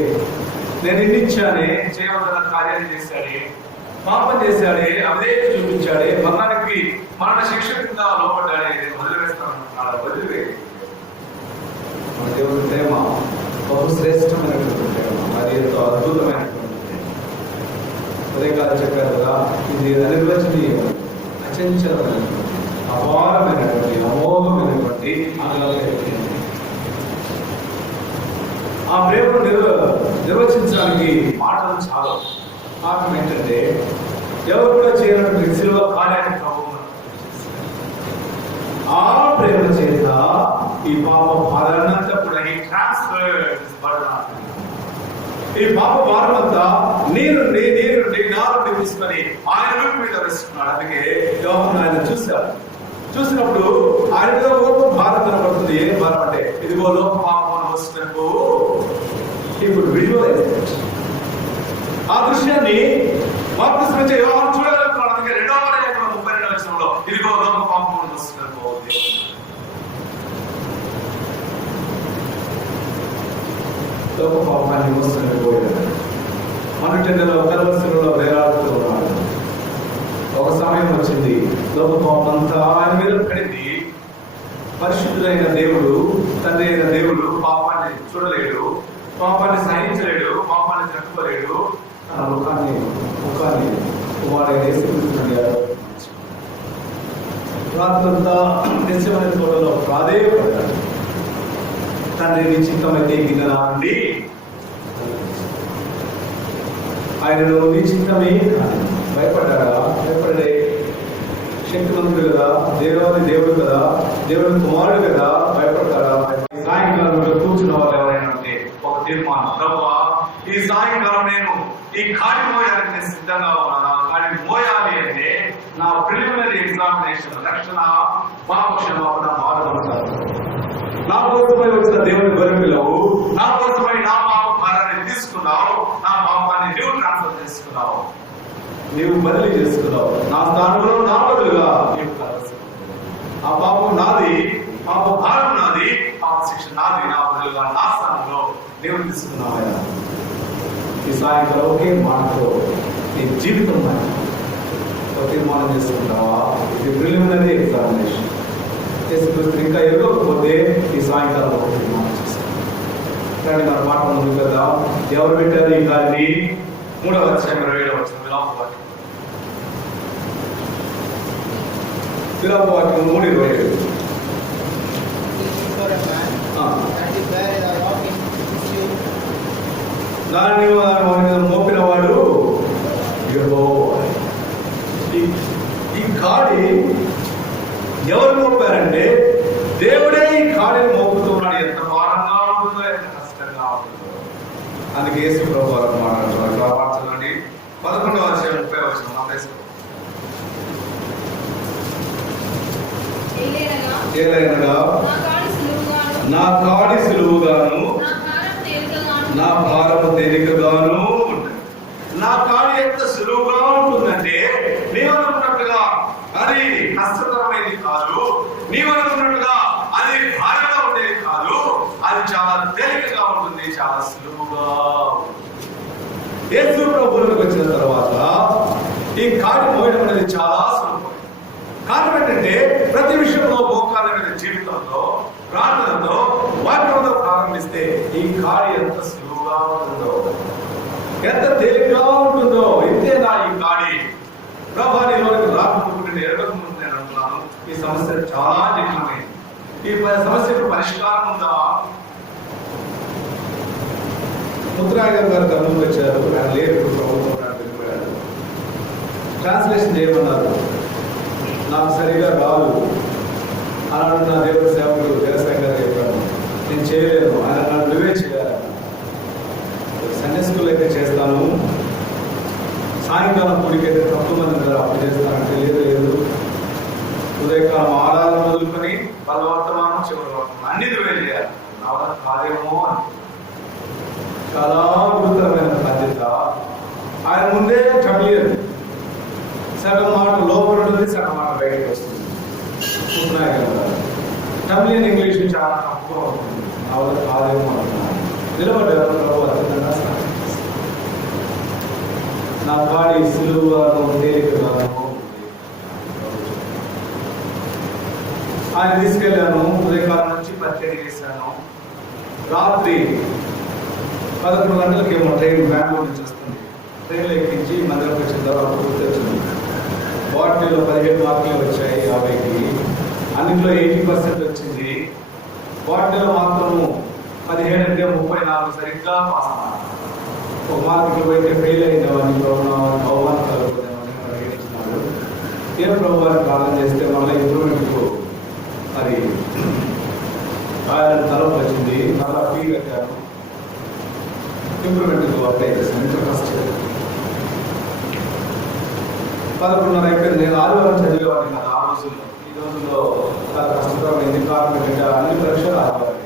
నేను ఇన్నిచ్చానే, చేయవలసిన కార్యాలు చేశాడే, పాపం చేశాడే, అవిధేయత చూపించాడే, మరణానికి మరణ శిక్ష కింద లోపడ్డాడే, నేను వదిలివేస్తాను. వదిలివే. మన దేవుడి ప్రేమ బహు శ్రేష్టమైనటువంటి ప్రేమ, అది ఎంతో అద్భుతమైనటువంటి ప్రేమ. ఉదయకాలం చెప్పారు కదా, ఇది అనిర్వచనీయమైన, అచంచలమైనటువంటి, అపారమైనటువంటి, అమోఘమైనటువంటి ఆనందమైనటువంటి ఆ ప్రేమను నిర్వచించడానికి మాటలు చాలా. కారణం ఏంటంటే ఎవరు కూడా చేయనటువంటి సిలువ కార్యాన్ని ఆ ప్రేమ చేత ఈ పాప భారాన్నంతా కూడా ఈ పాప భారం అంతా నీరు నారు తీసుకొని ఆయన మీద వేస్తున్నాడు. అందుకే యోహాను ఆయన చూశాడు. చూసినప్పుడు ఆయన మీద లోపం భారం కనబడుతుంది. ఏం భారం అంటే ఇదిగో లోప పాపం వస్తున్నట్టు ఇప్పుడు విజువలైజ్ ఆ దృశ్యాన్ని వాపసు యోహాను చూడగలుగుతున్నాడు. అందుకే 2వ అధ్యాయం 32వ వచనంలో ఇదిగో లోప పాపం వస్తున్నట్టు లోప పాపాన్ని మోస్తున్నట్టు పోయాడు. మనుటెండలో కలవసలో వేలాడుతూ ఉన్నాడు. ఒక సమయం వచ్చింది, లోప పాపం అంతా ఆయన మీద పడింది. పరిశుద్ధులైన దేవుడు, తండ్రి అయిన దేవుడు పాపాన్ని చూడలేడు, పాపాన్ని సహించలేడు, పాపాన్ని తట్టుకోలేడు. తన ముఖాన్ని కుమారుడైన యేసుక్రీస్తుని రాత్రంతా నిత్యమైన తోటలో ప్రాధేయపడ్డాడు. తండ్రి నీ చిత్తమైతే గిన్నె నుండి ఆయనను నీ చిత్తమే కానీ భయపడ్డాడా? భయపడే శక్తివంతుడు కదా, దేవుడు కదా, దేవుడి కుమారుడు కదా, భయపడతాడా? సాయంకాలం కూర్చున్న వాళ్ళు ఎవరైనా ఉంటే ఒక తీర్మానం, ప్రభువా ఈ సాయంకాలం నేను ఈ కాడి మోయానికి నేను సిద్ధంగా ఉన్నాను. ఆ కాడిని మోయాలి అంటే నా ప్రిలిమినరీ ఎగ్జామినేషన్ రక్షణ పాప క్షమాపణ మారుతారు. నా కోసమై వచ్చిన దేవుని గొర్రెపిల్లవు, నా కోసమై నా పాప భారాన్ని తీసుకున్నావు, నా పాపాన్ని నీవు ట్రాన్స్ఫర్ చేసుకున్నావు, నీవు బదిలీ చేసుకున్నావు. నా స్థానంలో నా బదులుగా నీవు కావాల్సి ఆ పాపం నాది, పాప భారం నాది, పాప శిక్ష నాది, నా బదులుగా నా స్థానంలో నీవు తీసుకున్నావు. ఈ సాయంకాలం ఒకే మాటతో నీ జీవితం తీర్మానం చేసుకుంటావా? ఇది ప్రిలిమినరీ ఎగ్జామినేషన్. ఇంకా ఎదురకపోతే ఈ సాయంకాలం ఒక తీర్మానం చేస్తాం. కానీ మన మాట ముందు కదా, ఎవరు పెట్టారు ఈ గాలిని? 3వ అధ్యాయం 27వ వచనం విలాపవాక్యం 3:27. దాన్ని మోపిన వాడు ఈ కాడి ఎవరు మోపారంటే దేవుడే ఈ కాడిని మోపుతున్నాడు. ఎంత భారంగా ఉంటుందో, ఎంత కష్టంగా ఉంటుందో. అందుకే యేసు ప్రభువు వారు మాట్లాడుతున్నారు. వార్తలండి 11వ అధ్యాయం 30వ వచనం. ఏలైనగా నా కాడి సులువుగాను నా భారము తేలికగాను ఉంటుంది. నా కాడి ఎంత సులువుగా ఉంటుందంటే నీవనుకున్నట్టుగా అది కష్టతరమైనది కాదు, నీవనుకున్నట్టుగా అది భారంగా ఉండేది కాదు, అది చాలా తేలికగా ఉంటుంది, చాలా సులువుగా యేసు ప్రభువులకు వచ్చిన తర్వాత ఈ కాడి మోయడం అనేది చాలా సులభం. కారణం ఏంటంటే ప్రతి విషయంలో మోకాళ్ళ మీద జీవితంలో ప్రార్థనతో వాక్యంతో ప్రారంభిస్తే ఈ కాడి ఎంత సులువుగా ఉంటుందో, ఎంత తేలిగ్గా ఉంటుందో. ఇంతేనా ఈ కాడి? ప్రభానిలోనికి రాకుండా ఎరగకముందు నేను అంటున్నాను, ఈ సమస్య చాలా జటిలమైంది. ఈ సమస్యకు పరిష్కారం ఉందా? ముద్రాయ గారు కర్నూలు వచ్చారు, ఆయన లేరు, ప్రభుత్వం వెళ్ళిపోయాడు. ట్రాన్స్లేషన్ చేయమన్నారు, నాకు సరిగా రాదు అన్నాడు నా దేవుడి సేవకుడు దేవసాయి గారు చెప్పాను. నేను చేయలేను, ఆయన నన్ను నువ్వే చేయాలి. సండే స్కూల్ అయితే చేస్తాను, సాయంకాలం కూడికైతే తక్కువ మంది ఉన్నారు, అప్పుడు చేస్తానంటే లేదు ఉదయకాలం ఆరాధన మొదలుకొని వర్తమానం చివరి వర్తమానం అన్ని నువ్వే చేయాలి, నా వల్ల కాదేమో అని. చాలా గురుతరమైన బాధ్యత. ఆయన ముందే టబ్లియన్, సగం మాట లోపల ఉంటుంది, సగం మాట బయటకు వస్తుంది. టబ్లియన్ ఇంగ్లీష్ చాలా తక్కువ ఉంటుంది, నా వల్ల కాదేమో అంటున్నాను. నిలబడ్డారు ప్రభు అత్యంతంగా నా కాడి సులువుగాను తేలికగాను. ఆయన తీసుకెళ్ళాను, ఉదయకాలం నుంచి పరిచయం చేశాను. రాత్రి 11 గంటలకేమో ట్రైన్ బెంగళూరు నుంచి వస్తుంది. ట్రైన్లో ఎక్కించి మందిరం వచ్చిన తర్వాత పూర్తి వచ్చింది. వాటిలో 17 మార్కులు వచ్చాయి 50కి. అన్నింటిలో 80% వచ్చింది. వాటిలో మాత్రం 17 అంటే 34 సరిగ్గా పాస్ అన్నారు. ఒక మార్కులు పోయితే ఫెయిల్ అయినవని అవమానం కలుగుతుందేమని ప్రకటించినాడు. ఏ ప్రభుత్వాన్ని ప్రార్థన చేస్తే మళ్ళీ ఇంప్రూవ్మెంట్కు అది ఆయన తలపు వచ్చింది. మళ్ళీ ఫీ కట్టాను, ఇంప్రూవ్మెంట్కు అప్లై చేశాను. ఇంకా ఫస్ట్ 11:30 అయిపోయింది. నేను ఆదివారం చదివేవాడిని కదా ఆ రోజుల్లో. ఈ రోజుల్లో చాలా కష్టతరమైంది. కారణం ఏంటంటే అన్ని పరీక్షలు ఆదివారం,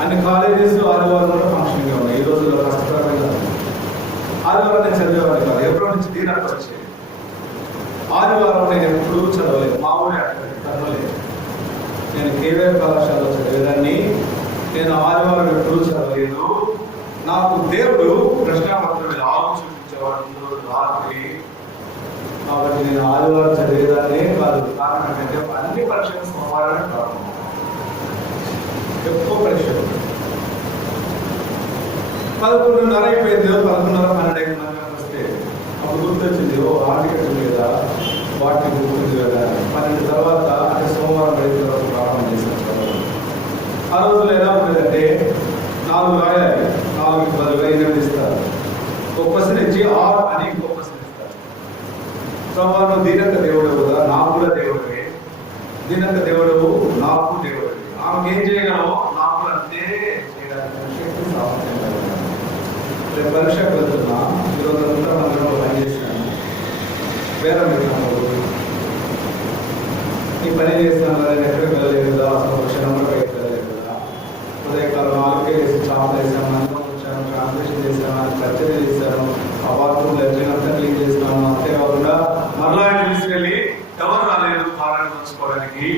అన్ని కాలేజెస్ ఆదివారం కూడా ఫంక్షన్గా ఉన్నాయి. ఈ రోజుల్లో కష్టతరమైన ఆదివారం నేను చదివేవాడిని కాదు. ఎప్పటి నుంచి దీనికి వచ్చేది ఆదివారం నేను ఎప్పుడూ చదవలేదు. మా ఊరే అక్కడ చదవలేదు. నేను కేవీఆర్ కళాశాలలో చదివేదాన్ని. నేను ఆదివారం ఎప్పుడూ చదవలేదు. నాకు దేవుడు ప్రశ్నాపత్రం మీద ఆలోచన చూపించేవాడు రాత్రి. కాబట్టి నేను ఆదివారం చదివేదాన్నే కాదు. కారణం ఏంటంటే అన్ని పరీక్షలు సోమవారం ప్రారంభం, ఎక్కువ పరీక్షలు. 11:30 అయిపోయింది. 11:30-12 వస్తే అప్పుడు గుర్తొచ్చింది, ఆర్టికల్ లేదా వాటిని గుర్తుంది కదా. 12 తర్వాత అంటే సోమవారం పడిన తర్వాత ప్రారంభం చేశాను. ఆ రోజులు ఎలా ఉండేదంటే 4 రాయాలి, 4కి బదులుగా 8 ఇస్తారు. ఒక క్వశ్చన్ ఇచ్చి 6 అని ఇంకో క్వశ్చన్ ఇస్తారు. ప్రభావం దీనక దేవుడు కదా, నాకు కూడా దేవుడే. దీనక దేవుడు నాకు దేవుడు. ఆమెకు ఏం చేయగలమో నాకు అంతే చేయడానికి శక్తి సామర్థ్యం కలిగాను. రేపు పరీక్షకు వెళ్తున్నా. ఈరోజు అంతా మందిరంలో పనిచేసాను. వేరే ఈ పని చేస్తున్నాను కదా, ఎక్కడికి వెళ్ళలేదు కదా, అసలు క్షణం కూడా బయటకు వెళ్ళలేదు కదా. ఉదయకాలం 4కే వేసి చాపలు వేసాను, అందరం వచ్చాను, ట్రాన్స్లేషన్ చేశాను, చర్చలు చేశాను, ఆ బాత్రూమ్ లెట్రిన్ అంతా క్లీన్ చేస్తున్నాను. అంతేకాకుండా మరలా తీసుకెళ్ళి ఎవరు రాలేదు పాలన ఉంచుకోవడానికి,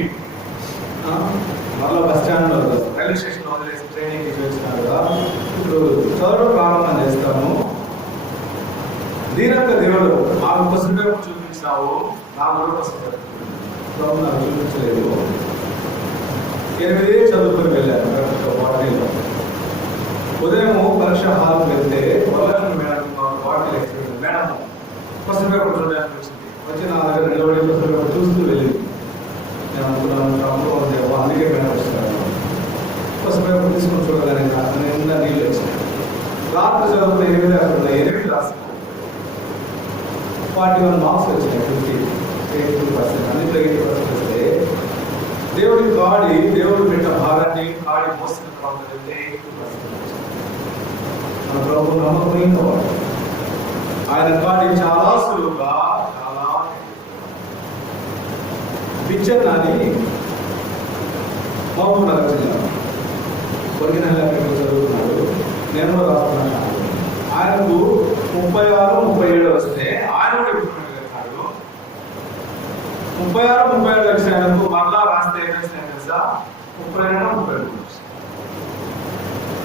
మరలా బస్ స్టాండ్లో రైల్వే స్టేషన్లో వదిలేసి ట్రైనింగ్ వచ్చినారు కదా. ఇప్పుడు చదువు ప్రారంభం చేస్తాను. దీనక్క దేవుడు ఆమె పసుపు పేపర్ చూపించినావు, నాకు కూడా పసుపు పేపర్ నాకు చూపించలేదు. 8 చదువుకొని వెళ్ళాను బాటనీలో. ఉదయం పరీక్ష హాల్కి వెళ్తే Varalakshmi madam botany experience madam పసుపు పేపర్ చూడడానికి వచ్చింది. వచ్చి నా దగ్గర నిలబడి పసుపు పేపర్ చూస్తూ వెళ్ళింది. నేను అనుకున్నాను ట్రంప్లో ఉంది, అందుకే మేడం వస్తున్నాను. పసుపు పేపర్ తీసుకొని చూడగానే నాకు నిండా నీళ్ళు వచ్చినాయి. రాత్రి చదువుకున్న 8 రాస్తాను. 41 మార్క్స్ వచ్చినాయి. 82%, అన్నింటిలో 80% వస్తే దేవుడి కాడి, దేవుడు పెట్టిన భారాన్ని కాడి మోసిన ప్రాంతం 80% మన ప్రభు నమ్మకమైన వాడు. ఆయన కాడి చాలా సులువుగా, చాలా పిక్చర్ నాని మహబూబ్ నగర్ జిల్లా ఒరిజినల్ చదువుతున్నాడు. నేను కూడా రాస్తున్నాను. ఆయనకు 36, 37 వస్తే ఆయన కూడా ఇంప్రూవ్మెంట్ చేస్తాడు. 36, 37 వచ్చిన ఆయనకు మరలా రాస్తే ఏం చేస్తాను తెలుసా, 32, 33.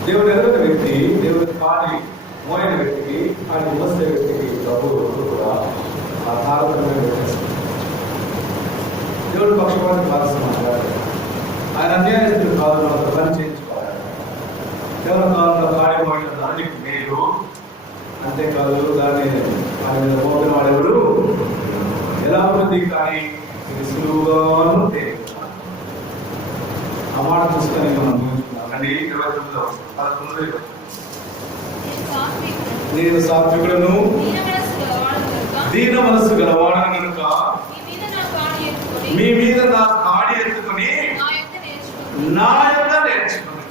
దేవుడు ఎదురైన వ్యక్తి, దేవుడి కాడి మోయిన వ్యక్తికి, కాడి మోసే వ్యక్తికి ప్రభు కూడా ఆ తారతమ్యం వ్యత్యాసం. దేవుడు పక్షపాతి భాగస్వామి మాట్లాడారు. ఆయన అన్యాయస్తులు కాదు, మనకు పని చేయించుకోవాలి. కేవల కాలంలో కాడి మోయిన దానికి మీరు, అంతేకాదు దాన్ని ఆయన మీద మోపిన వాడెవరు ఎలా ఉంది, కానీ ఇది సులువుగాను ఆ మాట చూసుకొని మనం ముగించుకున్నాం. 29 నేను సాత్వికుడను దీన మనస్సు గలవాడను కనుక మీ మీద నా కాడి ఎత్తుకొని నా యొక్క నేర్చుకుని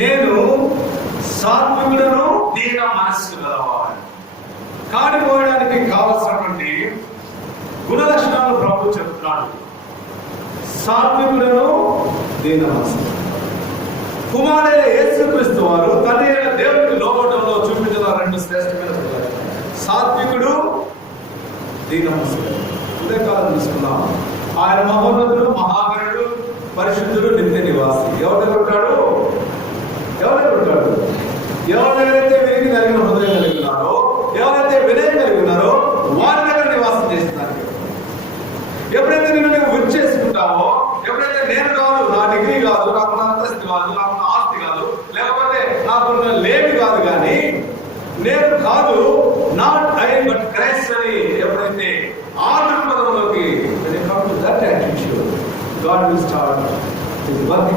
నేను సాత్వికుడను దీన మనస్సు గలవాడు. కాడిపోయడానికి కావలసినటువంటి గుణ లక్షణాలు ప్రభు చెప్తున్నాడు. సాత్వికుడను దీన మనస్సు. కుమారుడైన యేసుక్రీస్తు వారు తండ్రి అయిన దేవునికి లోబడంలో చూపించిన 2 శ్రేష్టమైన పిల్లలు, సాత్వికుడు, దీన మనస్సు. ఉదయకాలం తీసుకున్నాం. ఆయన మహోన్నతుడు, మహాగణుడు, పరిశుద్ధుడు, నిత్య నివాసి. ఎవరు ఉంటాడు? ఎవరైతే విరిగి కలిగిన హృదయం కలిగి ఉన్నారో, ఎవరైతే వినయం కలిగి ఉన్నారో వారి దగ్గర నివాసం చేస్తున్నారు. ఎప్పుడైతే నువ్వు వృత్తి చేసుకుంటావో, ఎప్పుడైతే నేను కాదు, నా డిగ్రీ కాదు, నాకున్న అంతస్తు కాదు, నాకున్న ఆస్తి కాదు, లేకపోతే నాకున్న లేమి కాదు, కానీ నేను కాదు, నాట్ ఐ బట్ క్రైస్ట్ అని ఎప్పుడైతే ఆ దృక్పథంలోకి God will start his work.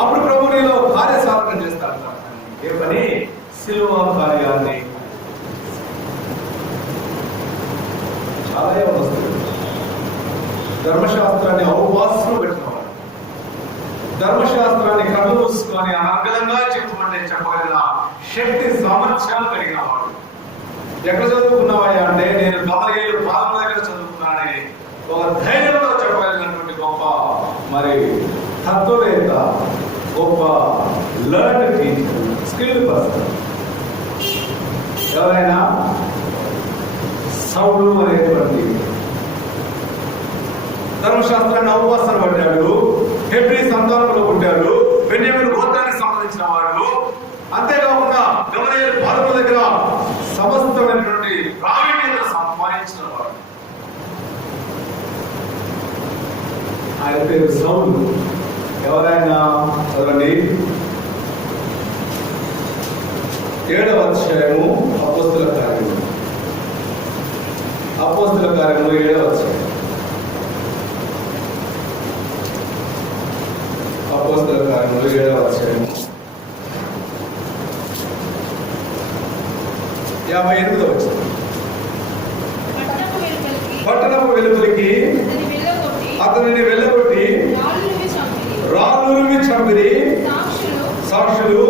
అప్పుడు ప్రభు నీలో కార్యసాధన చేస్తాడు. ఏ పని? సిలువ కార్యాన్ని. చాలా వస్తుంది. ధర్మశాస్త్రాన్ని అవకాశం పెట్టినవాడు, ధర్మశాస్త్రాన్ని కళ్ళు మూసుకొని అనర్గళంగా చెప్పగలిగిన శక్తి సామర్థ్యాలు కలిగిన వాడు. ఎక్కడ చదువుకున్నావయ్యా అంటే, నేను గమనిక పాలన దగ్గర చదువుకున్నానని ఒక ధైర్యంతో చెప్పగలిగినటువంటి గొప్ప తత్వవేత్త, గొప్ప లర్న్ టీచర్, స్కిల్డ్ పర్సన్ ఎవరైనా సౌలు అనేటువంటి ధర్మశాస్త్రాన్ని అవకాశం పడ్డాడు, హెబ్రీ సంతానంలో పుట్టాడు, బెన్యామీను గోత్రానికి సంబంధించిన వాడు. అంతేకాకుండా గమనియేలు పాలకుల దగ్గర సమస్తమైనటువంటి ప్రావీణ్యత సంపాదించిన వాడు. ఆయన పేరు సౌలు. ఎవరైనా చదవండి, 7వ అధ్యాయము అపోస్తల కార్యము 7వ అధ్యాయం. అపోస్తల కార్యములు 7వ అధ్యాయం 58వ వచనం. పట్టణపు వెలుపలికి అతనిని వెళ్ళగొట్టి రాళ్ళురిమి చంపిరి. సాక్షులు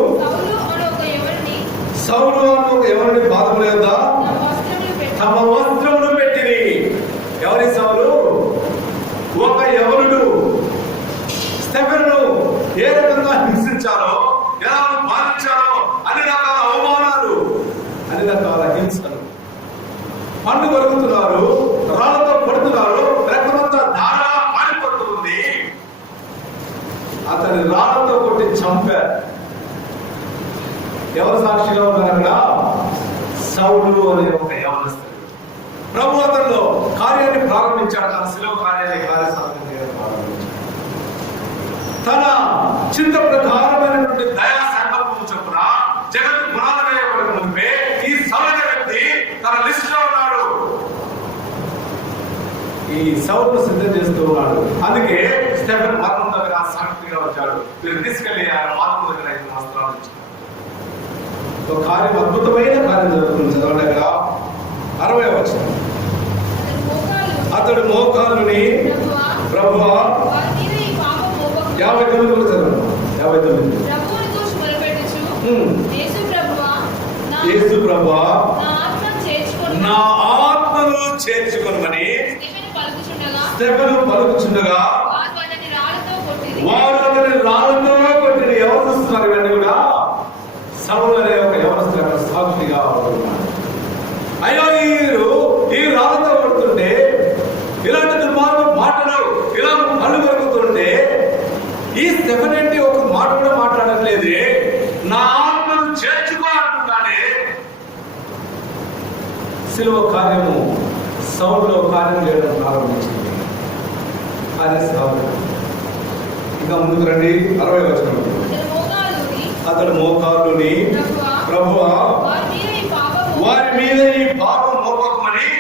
సౌలు అను ఒక ఎవరిని బాధలు లేదా తమ వస్త్రములు పెట్టిరి. ఎవరి సౌలు? ఒక యవనుడు. స్టెఫెనును ఏ రకంగా హింసించాలో, ఎలా బాధించాలో, అన్ని రకాల అవమానాలు, అన్ని రకాల హింసలు. పండు కొరుకుతున్నారు, రాళ్లతో కొడుతున్నారు, రక్తమంతా ధారగా పారిపోతుంది. అతని రాళ్లతో కొట్టి చంపారు. ఎవరు సాక్షిగా ఉన్నారు అక్కడ? సౌలు అనే ఒక యవనస్తుడు. ప్రభు అతనిలో కార్యాన్ని ప్రారంభించాడు. తన శిలువ కార్యాన్ని కార్యసాధన చేయడం ప్రారంభించాడు. తన చింత ప్రకారమైనటువంటి దయా సంకల్పం చొప్పున జగత్తు పునాది వేయబడక ముందే ఈ సౌలు వ్యక్తి తన లిస్ట్ లో ఉన్నాడు. ఈ సౌలును సిద్ధం చేస్తూ ఉన్నాడు. అందుకే స్టెఫెన్ పాదం దగ్గర సాక్షిగా వచ్చాడు. మీరు తీసుకెళ్లి ఆయన పాదం దగ్గర 5 వస్త్రాలు ఇచ్చారు. ఒక కార్యం, అద్భుతమైన కార్యం జరుగుతుంది. చదవండి అక్కడ 60వ వచనం. అతడు మోకాళ్ళుని ప్రభువా 59 కూడా చదవండి. 59 యేసు ప్రభువా నా ఆత్మను చేర్చుకొనుమని స్టెఫెను పలుకుచుండగా వారు అతని రాళ్లతో కొట్టిన. ఎవరు చూస్తున్నారు ఇవన్నీ కూడా? సౌలు అనే ఒక యవనస్తుడు అక్కడ సాక్షిగా ఉంటున్నాడు. అయ్యో ఈ రాళ్లతో కొడుతుంటే, ఇలాంటి దుర్మార్గం మాటలు ఇలా పళ్ళు పెరుగుతుంటే శిలువ కార్యము సౌలులో కార్యం చేయడం ప్రారంభించింది. అదే సౌలు. ఇంకా ముందుకు రండి. 60వ వచనం. అతడు మోకాలుని ప్రభువా వారి మీద ఈ పాపం మోపకమని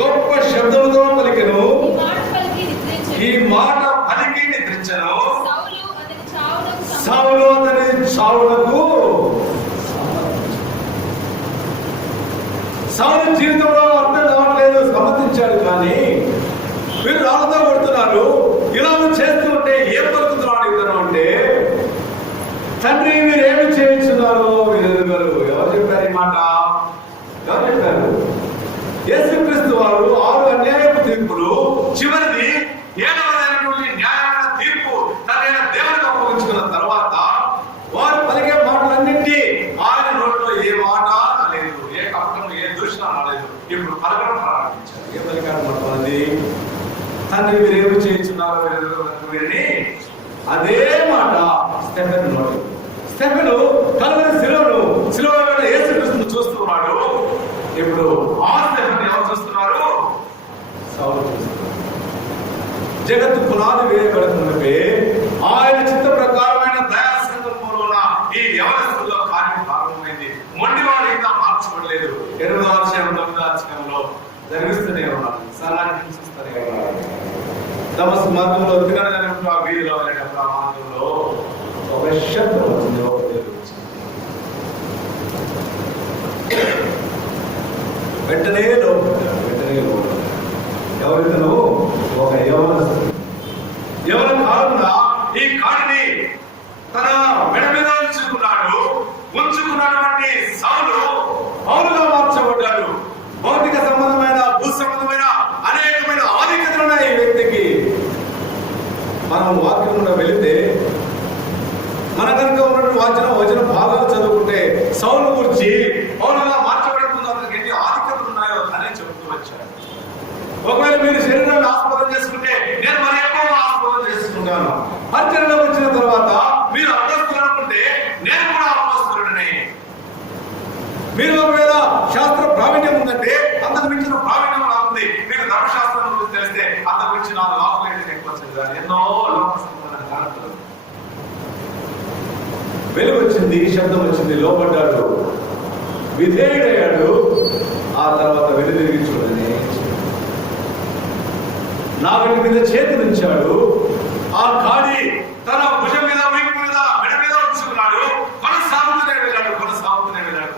గొప్ప శబ్దంతో పలికెను. ఈ మాట పలికి నిద్రించెను. సౌలు అతని చావునకు సౌలు జీవితంలో అర్థం కావట్లేదు, సమ్మతించాడు. కానీ వీరు రాళ్ళతో కొడుతున్నారు, ఇలా చేస్తూ ఉంటే ఏం పలుకుతున్నాడు ఇతను అంటే, తండ్రి మీరు ఏమి చేయించున్నారు? వీరెవరు? ఎవరు చెప్పారు ఈ మాట? ఎవరు చెప్పారు? యేసుక్రీస్తు వారు 6 అన్యాయపు తీర్పులు, చివరిది 7వదైనటువంటి న్యాయమైన తీర్పు తనైన దేవునికి అప్పగించుకున్న తర్వాత వారు పలికే మాటలన్నింటి ఆయన నోట్లో ఏ మాట రాలేదు, ఏ కపటం, ఏ దూషణ రాలేదు. ఇప్పుడు పలకడం ప్రారంభించారు. ఏ పలికాడు మాట్లాడింది? తండ్రి మీరు ఏమి చేయించున్నారు వీరిని? అదే మాట స్టెఫెను నోటి. స్టెఫెను కలువరి శిలువ మీద యేసుక్రీస్తును చూస్తున్నాడు. ఇప్పుడు ఆ స్టెఫెను ఎవరు చూస్తున్నారు? సౌలు చూస్తున్నారు. జగత్తు పునాది వేయబడుతున్నవే ఆయన చిత్త ప్రకారమైన దయాసంగంలోన ఈ యవనస్తుల్లో కార్యం ప్రారంభమైంది. మొండివాడు ఇంకా మార్చబడలేదు. 8వ అధ్యాయం 9వ అధ్యాయంలో జరిగిస్తూనే ఉన్నారు. సలాన్ని హింసిస్తూనే ఉన్నారు. దమస్కు మార్గంలో తినడానికి ఆ వీధిలో వెళ్ళేటప్పుడు ఆ మార్గంలో ఒక శబ్దం వచ్చింది. వెంటనే లోపడ్డాడు. ఎవరితను? ఒక యవనస్తుడు. యవన కాలంలో ఈ కాడిని తన మెడ మీద ఉంచుకున్నటువంటి సౌలు పౌలుగా మార్చబడ్డాడు. భౌతిక సంబంధమైన, భూ సంబంధమైన అనేకమైన ఆధిక్యతలు ఉన్నాయి ఈ వ్యక్తికి. మనం వాక్యంలో వెళితే మన కనుక ఉన్నటువంటి వచన భాగాలు చదువుకుంటే సౌలు గురించి పౌలుగా మార్చబడే ముందు అతనికి ఎన్ని ఆధిక్యతలు ఉన్నాయో అనే చెబుతూ వచ్చాడు. ఒకవేళ మీరు శరీరాన్ని ఆస్పదం చేసుకుంటే నేను మరి ఎక్కువ ఆస్పదం చేసుకుంటాను. పరిచయంలో వచ్చిన తర్వాత మీరు అప్పస్తులు అనుకుంటే నేను కూడా అప్పస్తులుడిని. మీరు ఒకవేళ శాస్త్ర ప్రావీణ్యం ఉందంటే అంతకు మించిన ప్రావీణ్యం ఉంది. మీకు ధర్మశాస్త్రం గురించి తెలిస్తే అంతకు మించిన లాభం ఎక్కువ చదివాను. ఎన్నో లోక సంబంధమైన కారణాలు. వెలుగు వచ్చింది, శబ్దం వచ్చింది, లోపడ్డాడు, విధేయుడయ్యాడు. ఆ తర్వాత వెలుదిరిగి చూడని నాగటి మీద చేతి ఉంచాడు. ఆ కాడి తన భుజం మీద, వీపు మీద, మెడ మీద ఉంచుకున్నాడు. కొనసాగుతూనే వెళ్ళాడు.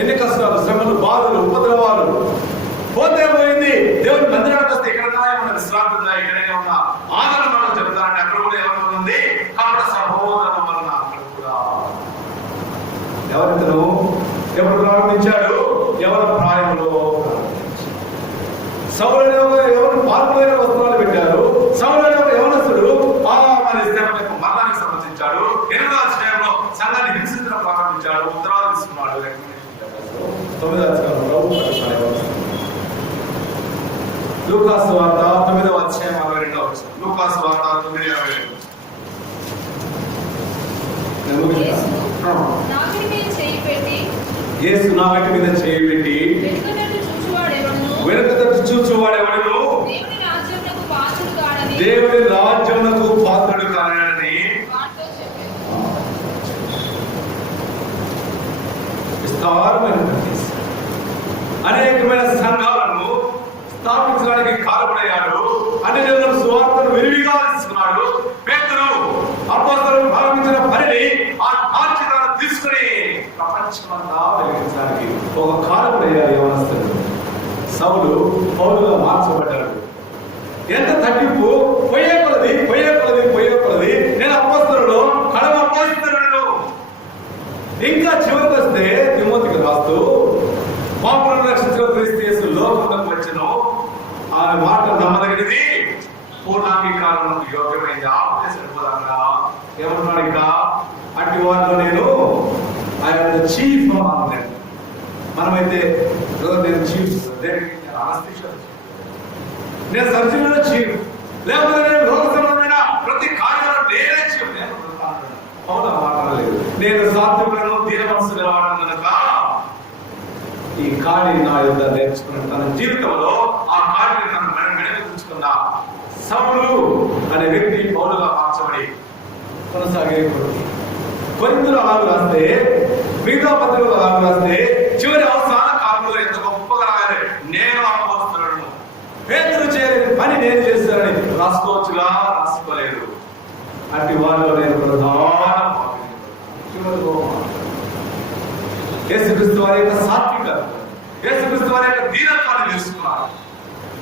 ఎన్ని కష్టాలు, శ్రమలు, బాధలు, ఉపద్రవాలు పోతే పోయింది. దేవుని మందిరానికి వస్తే ఇక్కడ మన విశ్రాంతి ఇక్కడే ఉన్న ఆదరణ మనం చెప్తారంటే అక్కడ కూడా ఎవరు ఉంది? కాబట్టి సహోదరం వలన అక్కడ కూడా ఎవరితను ఎవరు ప్రారంభించాడు? ఎవరి ప్రాయంలో సౌలు ఎవరు పాల్గొనే వస్త్రాలు పెట్టారు. సౌలు యవనస్తుడు మరణానికి సంబంధించాడు. 8వ అధ్యాయంలో సంఘాన్ని హింసించడం ప్రారంభించాడు. ఉత్తరాలు తీసుకున్నాడు. 9వ అధ్యాయంలో లూకాసు వార్త 9వ అధ్యాయం 52వ వచనం. లూకాసు వార్త 9:52. యేసు నాగటి మీద చేయి పెట్టి వెనుక తట్టు చూచువాడెవడును దేవుని రాజ్యమునకు పాత్రుడు కానని విస్తారమైన అనేకమైన సంఘాలను స్థాపించడానికి కారణమయ్యాడు. అన్ని జనులకు సువార్తను విరివిగా తీసుకున్నాడు. పేతురు అపోస్తలులు ప్రారంభించిన పనిని ఆ బాధ్యతను తీసుకుని ప్రపంచమంతా వెలిగించడానికి ఒక కారణమయ్యాడు యవనస్తుడు. సౌలు పౌలుగా మార్చబడ్డాడు. ఎంత తగ్గింపు! పోయే కొలది నేను అపోస్తలుడు, కడమ అపోస్తలుడు. ఇంకా చివరికి వస్తే తిమోతికి రాస్తూ పాపులను రక్షించిన క్రీస్తు యేసు లోకంలోకి వచ్చెను. ఆయన మాట నమ్మదగినది, పూర్ణాంగీకారం యోగ్యమైంది. ఆపే సరిపోదా? ఏమంటున్నాడు ఇంకా? అట్టి వారిలో నేను ఆయన చీఫ్ అన్నాడు. మనమైతే నేను చీఫ్, నేను సర్జరీలో చీఫ్, లేకపోతే నేను లోక సంబంధమైన ప్రతి కార్యంలో నేనే చీఫ్. పౌలు మాట్లాడలేదు. నేను సాత్వికులను దీన మనసు నిలబడను కనుక కాడి నా యుద్ధ నేర్చుకున్న తన జీవితంలో ఆ కాడిని తన మెడగలుచుకున్న సౌలు అనే వ్యక్తి పౌలుగా మార్చబడి కొనసాగే కొరింథీయులు అలాగే రాస్తే, మిగతా పత్రికలు అలాగే రాస్తే, చివరి అవసాన కాలంలో ఎంత గొప్పగా రాయాలి, నేను అపోస్తలుడను, పేతురు చేయలేని పని నేను చేస్తానని రాసుకోవచ్చుగా, రాసుకోలేదు. అట్టి వారిలో నేను ప్రధాన యేసుక్రీస్తు వారి యొక్క సాత్విక, యేసుక్రీస్తు వారి యొక్క దీనత్వాన్ని తెలుసుకున్నారు.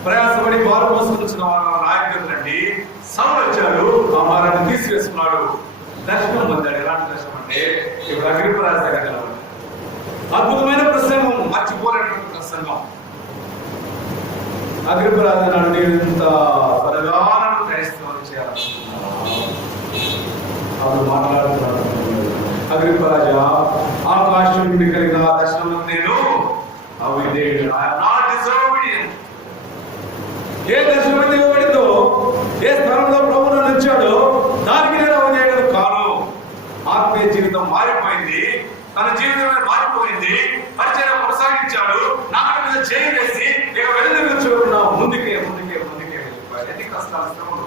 ప్రయాసపడి వారు మోసుకొచ్చిన వారు నాయకులండి. సౌలు వచ్చాడు, ఆ వారాన్ని తీసివేసుకున్నాడు, దర్శనం పొందాడు. ఎలాంటి దర్శనం అంటే ఇప్పుడు అగ్రిపరాజు దగ్గర అద్భుతమైన ప్రసంగం, మర్చిపోలేటువంటి ప్రసంగం. అగ్రిపరాజు నాడు నేను ఇంత త్వరగా క్రైస్తవం చేయాలనుకుంటున్నాను. అప్పుడు మాట్లాడుతున్నాడు, అగ్రిపరాజా, ఆకాశం నుండి కలిగిన దర్శనం నేను అవిధేయుడు, ఏ దర్శనం అయితే ఇవ్వబడిందో, ఏ స్థానంలో ప్రభు నన్ను ఉంచాడో దానికి నేను అవిధేయుడు కాను. ఆత్మీయ జీవితం మారిపోయింది, తన జీవితం మారిపోయింది, పరిచయం కొనసాగించాడు, నాటి మీద చేయి వేసి ఇక వెళ్ళిన ముందుకే ముందుకే ముందుకే వెళ్ళిపోయాడు. ఎన్ని కష్టాలు, శ్రమలు,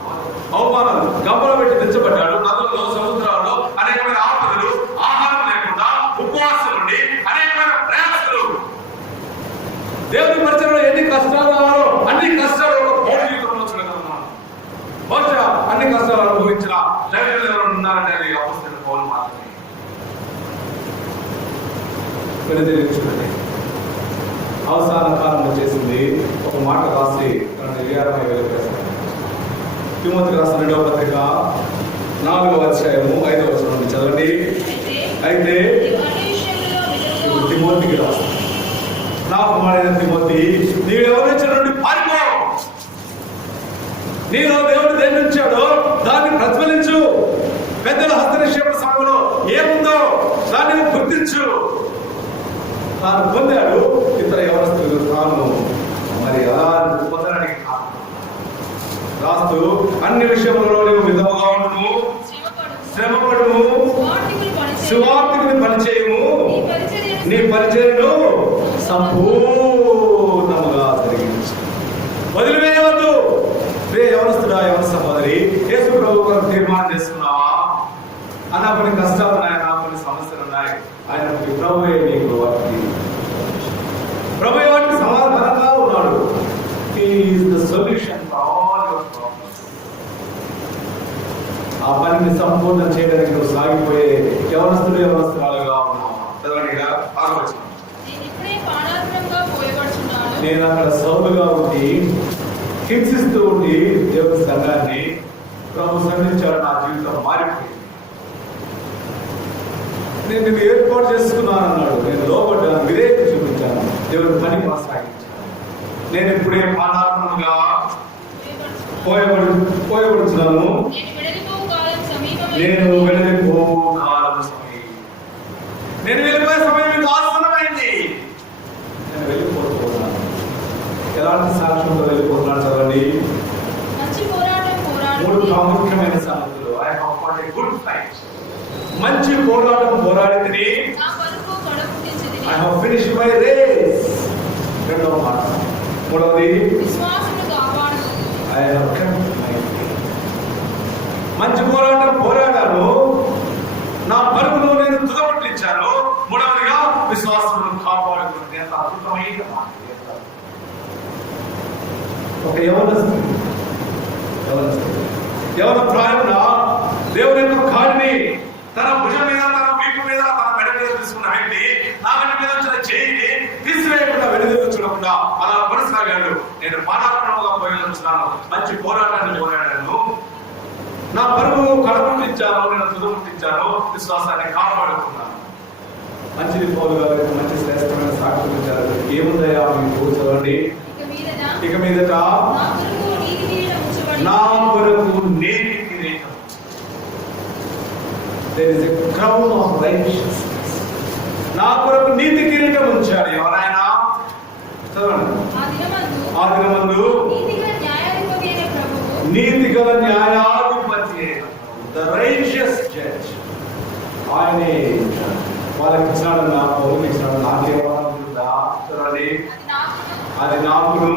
అవమానాలు గంపలో పెట్టి తెచ్చబడ్డాడు. నదుల్లో, సముద్రాల్లో అనేకమైన ఆపదలు, ఆహారం లేకుండా ఉపవాసం ఉండి అనేకమైన ప్రయాసాలు. దేవుని పరిచయంలో ఎన్ని కష్టాలు కావాలో అన్ని కష్టాలు ఒక పౌరు జీవితంలో చూడగలుగుతున్నాను. బహుశా అన్ని కష్టాలు అనుభవించిన దైవజనులు ఎవరు ఉన్నారంటే అది అపోస్తలుడైన పౌలు మాత్రమే. చూడండి, అవసాన కాలంలో చేసింది ఒక మాట రాసి తన విహారమై వెళ్ళిపోయారు. తిమోతికి రాసిన 2వ పత్రిక 4వ అధ్యాయము 5వ వచనం నుండి చదవండి. అయితే ఇప్పుడు తిమోతికి రాసి, నా కుమారుడైన తిమోతి, నీవు ఎవరి నుండి పారిపో, నీలో దేవుడు దేని ఉంచాడో దాన్ని ప్రతిఫలించు. పెద్దల హస్తనిక్షేపణ సమయంలో ఏముందో దాన్ని గుర్తించు. తాను పొందాడు, ఇతర యవనస్తులు తాను మరి అలా పొందడానికి రాస్తూ, అన్ని విషయంలో నువ్వు విధముగా ఉండుము, శ్రమపడుము, సువార్తికుని పనిచేయము, నీ పరిచర్యను సంపూర్ణముగా జరిగించు. వదిలివేయవద్దు. యవనస్తుడా, యవన సహోదరి, యేసు ప్రభు కొరకు తీర్మానం చేసుకున్నావా? అన్న కొన్ని కష్టాలు ఉన్నాయి, నా కొన్ని సమస్యలు ఉన్నాయి, ఆయన ప్రభువే నీకు వాటికి సమాధానంగా ఉన్నాడు. He is the solution for all your problems. ఆ పనిని సంపూర్ణం చేయడానికి నువ్వు సాగిపోయే యవనస్తురాలుగా ఉన్నావా? చదవండిగా ఆలోచన. నేను అక్కడ సౌలుగా ఉండి హింసిస్తూ ఉండి దేవుని సంఘాన్ని ప్రభు సంధించాడు. నా జీవితం మారిపోయింది. నేను నిన్ను ఏర్పాటు చేసుకున్నాను అన్నాడు. నేను లోపడ్డాను, విధేయత చూపించాను, దేవుని పని కొనసాగించాను. నేను ఇప్పుడే పానాత్మగా పోయబడుతున్నాను. నేను వెళ్ళిపోయే సమయం మీకు ఆసన్నమైంది. నేను వెళ్ళిపోతున్నాను. ఎలాంటి సాక్ష్యంలో వెళ్ళిపోతున్నాను చదవండి. 3 ప్రాముఖ్యమైన సంగతులు. I have fought a good fight. మంచి పోరాటం పోరాడితిని, I have finished my race. రెండవ మాట. మూడవది, I have kept my faith. మంచి పోరాటం పోరాడాను, నా పరుగును నేను తుదముట్టించాను. మూడవదిగా, విశ్వాసమును కాపాడుకున్నాను. ఎంత అద్భుతమైన మాట. ఒక యవన ప్రాయమున దేవుని యొక్క కాడిని తన భుజం మీద, తన వీపు మీద, తన మెడ మీద తీసుకున్న వ్యక్తి నా మెడ మీద వచ్చిన చేయిని తీసివేయకుండా వెనుదిరిగి చూడకుండా అలా కొనసాగాడు. నేను పానాత్మకంగా పోయిస్తున్నాను, మంచి పోరాటాన్ని పోరాడాను, నా పరుగు కడముట్టించాను, నేను తుదముట్టించాను, విశ్వాసాన్ని కాపాడుకున్నాను. మంచిది పౌలు గారు మంచి శ్రేష్టమైన సాక్ష్యం ఇచ్చారు. ఏముందయ్యా మీకు చదవండి. ఇక మీదట నా కొరకు నీతి కిరీటం. There is a crown of righteousness. నా కొరకు నీతి కిరీటం ఉంచాడు. ఎవరైనా చదవండి. ఆ దినమందు నీతి గల న్యాయాధిపతి, the righteous judge, ఆయనే వాళ్ళకి ఇచ్చినాడు, నా పౌరులకు ఇచ్చినాడు. నాకేమన్నా చదవండి. అది నాకును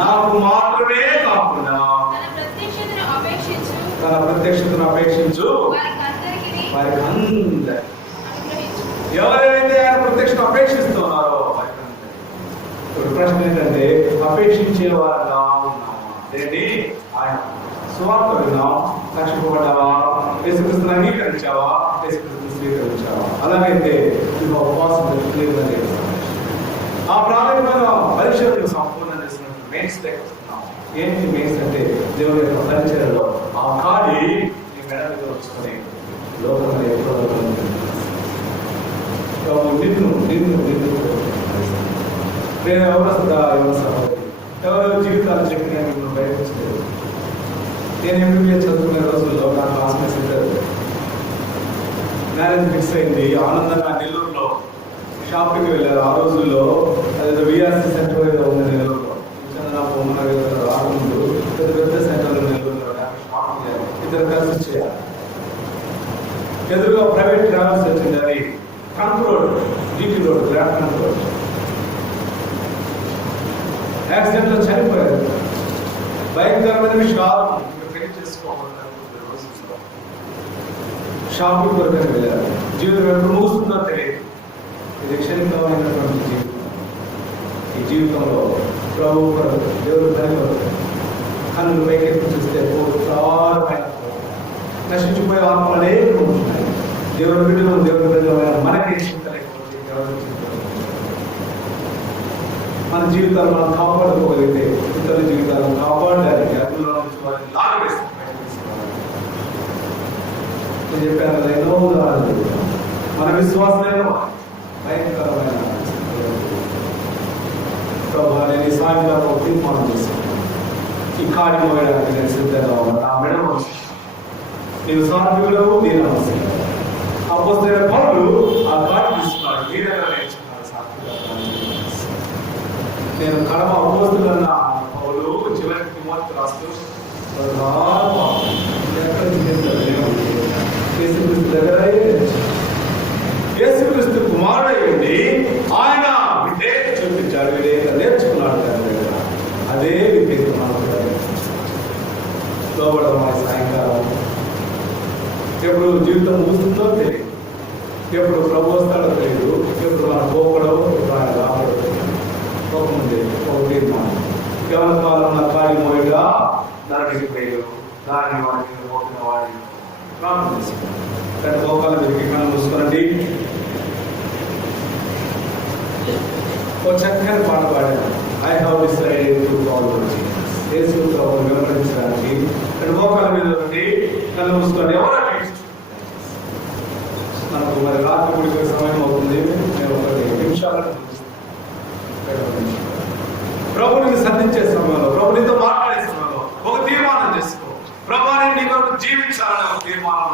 నాకు మాత్రమే కాకుండా తన ప్రత్యక్షతను అపేక్షించు వారికి అందరి ఎవరైతే ఆయన ప్రత్యక్షను అపేక్షిస్తున్నారో ఇప్పుడు ప్రశ్న ఏంటంటే అపేక్షించే వారుగా ఉన్నామా? ఏంటి ఆయన సువార్త విన్నాం, రక్షింపబడ్డావా? యేసుక్రీస్తుని అంగీకరించావా? యేసుక్రీస్తుని స్వీకరించావా? అలాగైతే ఇది ఉపవాసం క్లియర్గా చేస్తాం. ఆ ప్రాథమికమైన పరీక్షలను సంపూర్ణం చేసినట్టు మెయిన్స్ తెస్తున్నాం. ఏంటి మెయిన్స్ అంటే దేవుని యొక్క పరిచయలో ఆ కాడి ఈ మెడ మీద వచ్చుకొని లోకంలో ఎప్పుడో నిన్ను నేను ఎవరో జీవితాలు చెప్పి నేను మిమ్మల్ని బయటలేదు. నేను ఎంబీబీఎస్ చదువుకునే రోజుల్లో నా క్లాస్మేట్స్ ఇద్దరు మ్యారేజ్ ఫిక్స్ అయింది. ఆనందంగా నెల్లూరులో షాపింగ్కి వెళ్ళారు. ఆ రోజుల్లో అదే విఆర్సీ సెంటర్ ఏదో ఉంది నెల్లూరులో. చంద్రబాబు రాకముందు పెద్ద పెద్ద సెంటర్లు నెల్లూరులో షాపింగ్ చేయాలి. ఇద్దరు కలిసి చేయాలి. ఎదురుగా ప్రైవేట్ ట్రావెల్స్ వచ్చింది. అది control GT road, grand control. Accident లో చనిపోయారు. భయంకరమైన విషయాలు పెళ్లి చేసుకోవాలి. షాపింగ్ వరకు వెళ్ళారు. జీవితం ఎప్పుడు ముగుస్తుందో తెలియదు. ఇది క్షణికమైనటువంటి జీవితం. ఈ జీవితంలో ప్రభు దేవుడు పని కన్నులు పైకెత్తి చూస్తే చాలా నశించిపోయే ఆత్మలు అనేక ఉంటున్నాయి. దేవుని బిడ్డమైన మనకి చింత లేకపోతే మన జీవితాలు మనం కాపాడుకోగలిగితే ఇతరుల జీవితాలను కాపాడడానికి అందులో నుంచి వారిని లాగవేస్తాం. నేను చెప్పాను కదా, ఎన్నో ఉదాహరణలు. మన విశ్వాసమైన భయంకరమైన ప్రభు నేను ఈ సాయంత్రం ఒక తీర్మానం చేశాను. ఈ కాడి మోయడానికి నేను సిద్ధంగా ఉన్నాను. నా మెడ నీవు సాత్వికుడవు, నేను అవసరం. అపోస్తలుడైన పౌలు ఆ కాడి తీసుకున్నాడు. మీ దగ్గర నేర్చుకున్నాడు సాత్విక. నేను కడమ అపోస్తలుడన్న పౌలు చివరికి తిమోతికి రాస్తూ యేసుక్రీస్తు దగ్గర యేసుక్రీస్తు కుమారుడయ్యండి ఆయన విధేయత చూపించాడు. విధేయత నేర్చుకున్నాడు దాని దగ్గర. అదే విధేయత మనకు లోబడడం. సాయంకాలం ఎప్పుడు జీవితం ముగుస్తుందో తెలియదు, ఎప్పుడు ప్రభు వస్తాడో తెలియదు, ఎప్పుడు మన పోకడో ఎప్పుడు ఆయన రావడో తెలియదు. పోకముందే ఒక తీర్మానం. కేవల కాలంలో కాడి మోయగా దానికి పేరు దాన్ని వాడిని పోకిన వాడిని ప్రార్థన చేసుకున్నాం. ఇక్కడ పోకాలను తిరిగి కళ్ళు మూసుకోనండి. ఒక చక్కని పాట పాడాను. I have decided to follow Jesus. యేసు ప్రభువును వెంబడించడానికి ఇక్కడ మోకాళ్ళ మీద నుండి కళ్ళు మూసుకోండి. ఎవరు మనకు మరి రాత్రి గుడికి సమయం అవుతుంది. నేను ఒక నిమిషాలను ప్రభుని సంధించే సమయంలో, ప్రభునితో మాట్లాడే సమయంలో ఒక తీర్మానం చేసుకో. ప్రభుని నీ కొరకు జీవించాలని ఒక తీర్మానం